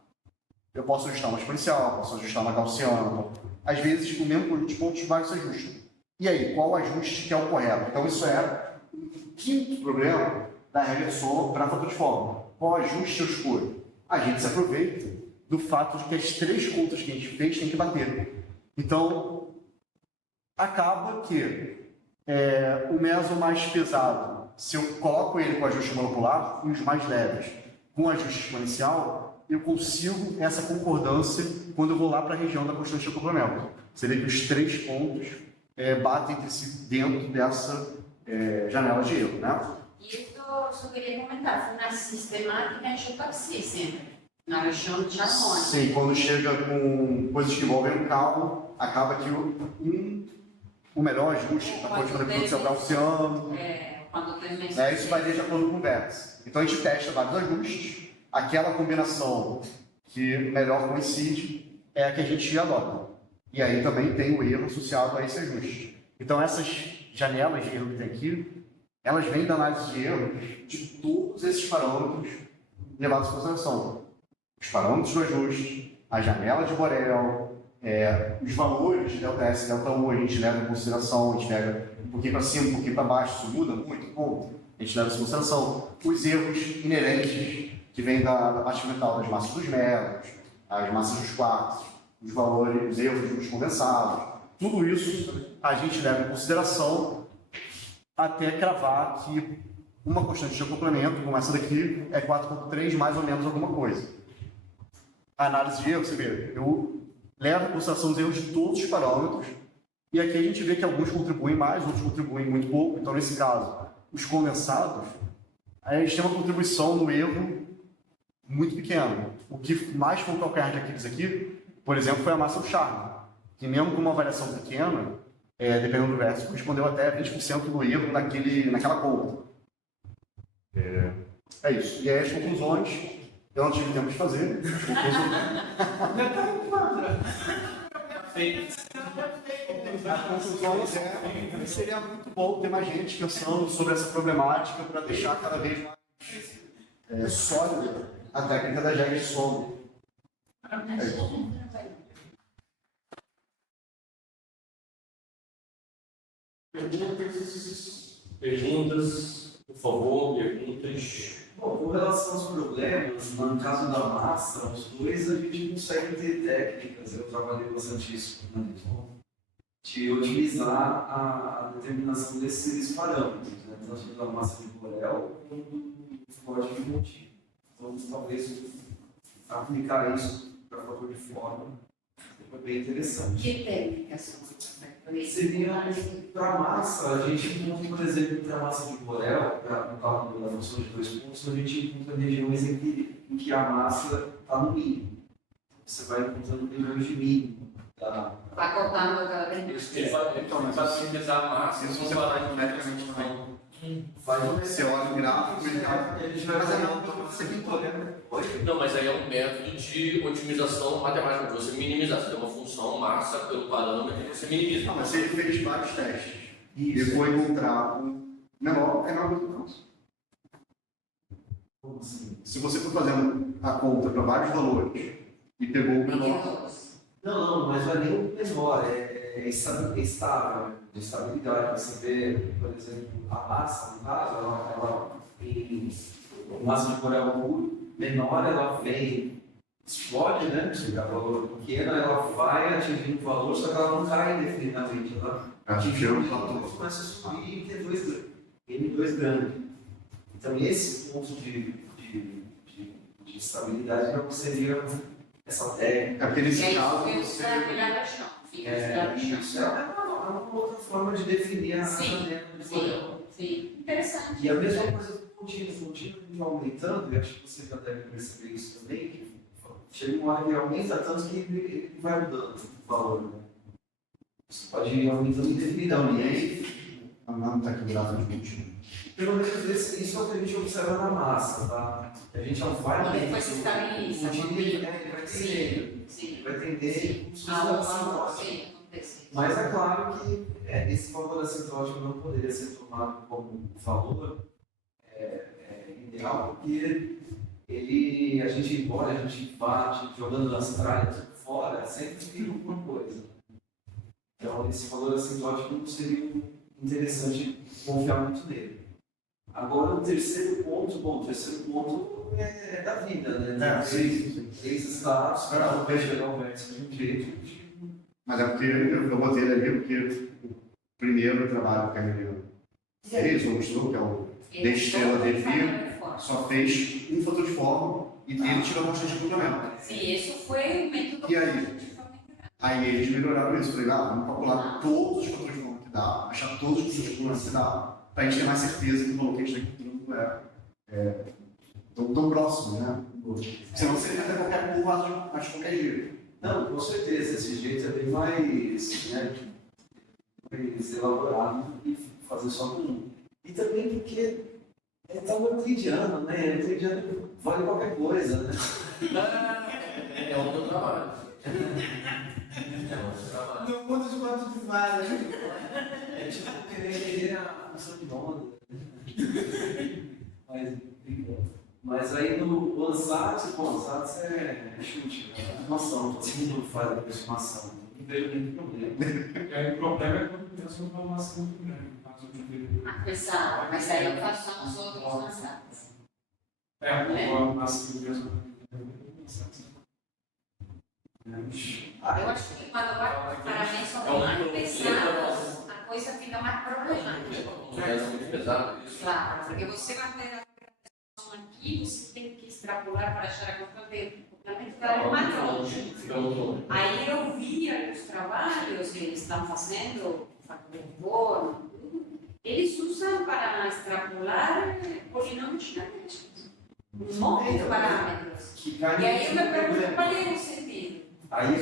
Eu posso ajustar uma exponencial, posso ajustar uma gaussiana. Às vezes, o mesmo conjunto de pontos, vários se ajustam. E aí, qual o ajuste que é o correto? Então, isso é o quinto problema da regra de soma para fator de forma. Qual ajuste eu escolho? A gente se aproveita do fato de que as três contas que a gente fez têm que bater. Então, acaba que o meso mais pesado, se eu coloco ele com ajuste molecular, e os mais leves com ajuste exponencial, eu consigo essa concordância quando eu vou lá para a região da constante de acoplamento. Você vê que os três pontos batem entre si dentro dessa janela de erro, né? E isso eu só queria comentar, foi na sistemática em Chopaxi sempre, na região de Charmone. Sim, quando chega com coisas que envolvem um cálculo, acaba que o melhor ajuste, a quantidade de produção gaussiano, Quando tem isso vai de acordo com o vértice. Então a gente testa vários ajustes, aquela combinação que melhor coincide é a que a gente adota. E aí também tem o erro associado a esse ajuste. Então essas janelas de erro que tem aqui, elas vêm da análise de erro de todos esses parâmetros levados em consideração. Os parâmetros do ajuste, a janela de Borel, os valores de ΔS e ΔU a gente leva em consideração, a gente pega um pouquinho para cima, um pouquinho para baixo, isso muda muito, ponto. A gente leva em consideração os erros inerentes que vêm da parte fundamental das massas dos métodos, as massas dos quartos, os valores, os erros dos condensados. Tudo isso a gente leva em consideração até cravar que uma constante de acoplamento, como essa daqui, é 4,3 mais ou menos alguma coisa. A análise de erro, você vê, eu levo em consideração os erros de todos os parâmetros, e aqui a gente vê que alguns contribuem mais, outros contribuem muito pouco. Então, nesse caso, os condensados, a gente tem uma contribuição no erro muito pequena. O que mais foi o calcanhar de Aquiles aqui, por exemplo, foi a massa do Charme, que mesmo com uma variação pequena, dependendo do vértice, correspondeu até 20% do erro naquela conta. É isso. E aí as conclusões, eu não tive tempo de fazer. As conclusões que seria muito bom ter mais gente pensando sobre essa problemática para deixar cada vez mais sólida a técnica das regras de soma. É isso. Perguntas, por favor, perguntas. Bom, com relação aos problemas, no caso da massa, os dois a gente consegue ter técnicas, eu trabalhei bastante isso de otimizar a determinação desses parâmetros, né? Tanto da massa de Borel quanto do código de Monti. Então, talvez aplicar isso para fator de forma é bem interessante. Que técnicas são? Seria para a massa, a gente encontra, por exemplo, para a massa de Borel, no cálculo da função de 2 pontos, a gente encontra regiões em que a massa está no mínimo. Você vai encontrando regiões de mínimo. Vai cortando cada vez. Então, mas para otimizar a massa, Isso não você vai faz numericamente também. Você olha o gráfico e a gente vai fazer você pintou, né? Não, mas aí é um método de otimização matemática, você minimizar. Você tem uma função massa pelo parâmetro e você minimiza. Não, mas ele fez vários testes. E foi encontrar um menor do que o nosso. Se você for fazendo a conta para vários valores e pegou o menor. Não, mas não é nem o menor, é estável, de estabilidade. Você vê, por exemplo, a massa, no caso, ela tem massa de Borel puro, menor ela vem, explode, né? Chegar a valor pequeno, ela vai atingindo o valor, só que ela não cai indefinidamente. Ela atinge o valor, começa a subir e tem N2 grande. Então, esse ponto de estabilidade não seria essa técnica. Porque nesse caso, Isso é melhor da chão. Isso é uma outra forma de definir a janela de Borel. Sim, interessante. E a mesma coisa do contínuo aumentando, e acho que você já deve perceber isso também, que chega uma hora que aumenta tanto que ele vai mudando o valor. Né? Você pode ir aumentando indefinidamente. não está aqui o gráfico de contínuo. Pelo menos isso é o que a gente observa na massa, tá? A gente não vai Quando depois se estabiliza, ele vai tender. Sim. Vai tender como se fosse Ah, uma o valor, assimptótica. sim, acontece. Mas é claro que esse valor assintótico não poderia ser tomado como valor ideal, porque a gente, embora a gente bate jogando nas tralhas fora, sempre fica alguma coisa. Então, esse valor assimptótico não seria interessante confiar muito nele. Agora, o terceiro ponto é da vida, né? Três estados, cada um vai chegar ao vértice de um jeito. Mas é porque eu botei ele ali, porque o primeiro trabalho que ele fez, ou mostrou, que é o de estrela de Via, só fez um fator de forma e ele tirou bastante complemento. Sim, isso foi o método. E aí eles melhoraram isso. Falei, vamos calcular todos os fatores de forma que dá, achar todos os fatores de forma que dá, para a gente ter mais certeza que o valor que a gente está encontrando é tão próximo, né? Senão você tenta qualquer curva, mas de qualquer jeito. Não, com certeza, esse jeito é bem mais, né, mais elaborado do que fazer só com um. E também porque é tão euclidiano, né? Euclidiano vale qualquer coisa, né? É o meu trabalho. É o meu trabalho. No mundo de quanto de vara. É tipo querer entender a função de onda. Mas aí no Ansatz, o Ansatz é chute, é noção, todo mundo faz a aproximação. Não vejo nenhum problema. E aí o problema é quando tem essa informação muito grande, no caso de Exato, mas aí eu faço os outros lançados. a massa do mesmo. Eu acho que quando vai para mim são mais pesados, a coisa fica mais problemática. É muito pesado isso. Claro, porque você vai ter a operação aqui, você tem que extrapolar para achar a constante complemento cada vez mais longe. Fica muito longe. Aí eu via os trabalhos que eles estão fazendo, fator de forma, tudo, eles usam para extrapolar polinômios geométricos. Um monte de parâmetros. Que E cai aí eu me no pergunto problema. qual é o sentido. Aí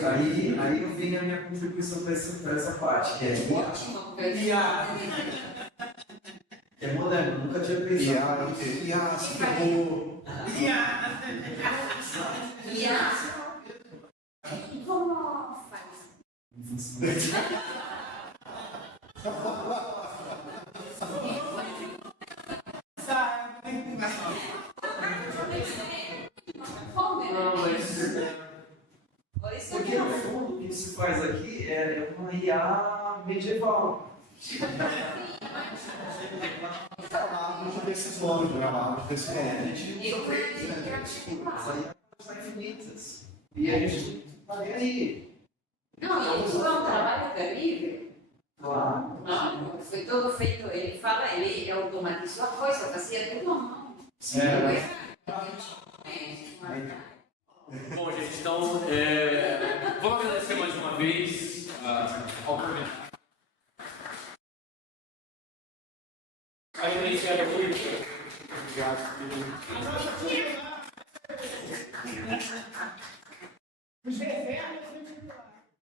eu venho a minha contribuição para essa parte, que é Ótimo, porque é moderno, eu nunca tinha pensado. IA, o quê? IA, se ferrou. E como faz? Não, mas Por isso Porque no fundo o que se faz aqui é uma IA medieval. É uma árvore de decisões, né? Uma árvore de A decisões. gente usa três, né? As IAs são infinitas. E a gente tá nem aí. Não, e isso é um trabalho terrível. Claro. Não, foi todo feito, ele fala, ele automatizou a coisa, fazia tudo à mão. Bom, gente, então, vamos agradecer mais uma vez ao convidado. Aí eu iniciei aqui. Os reservas.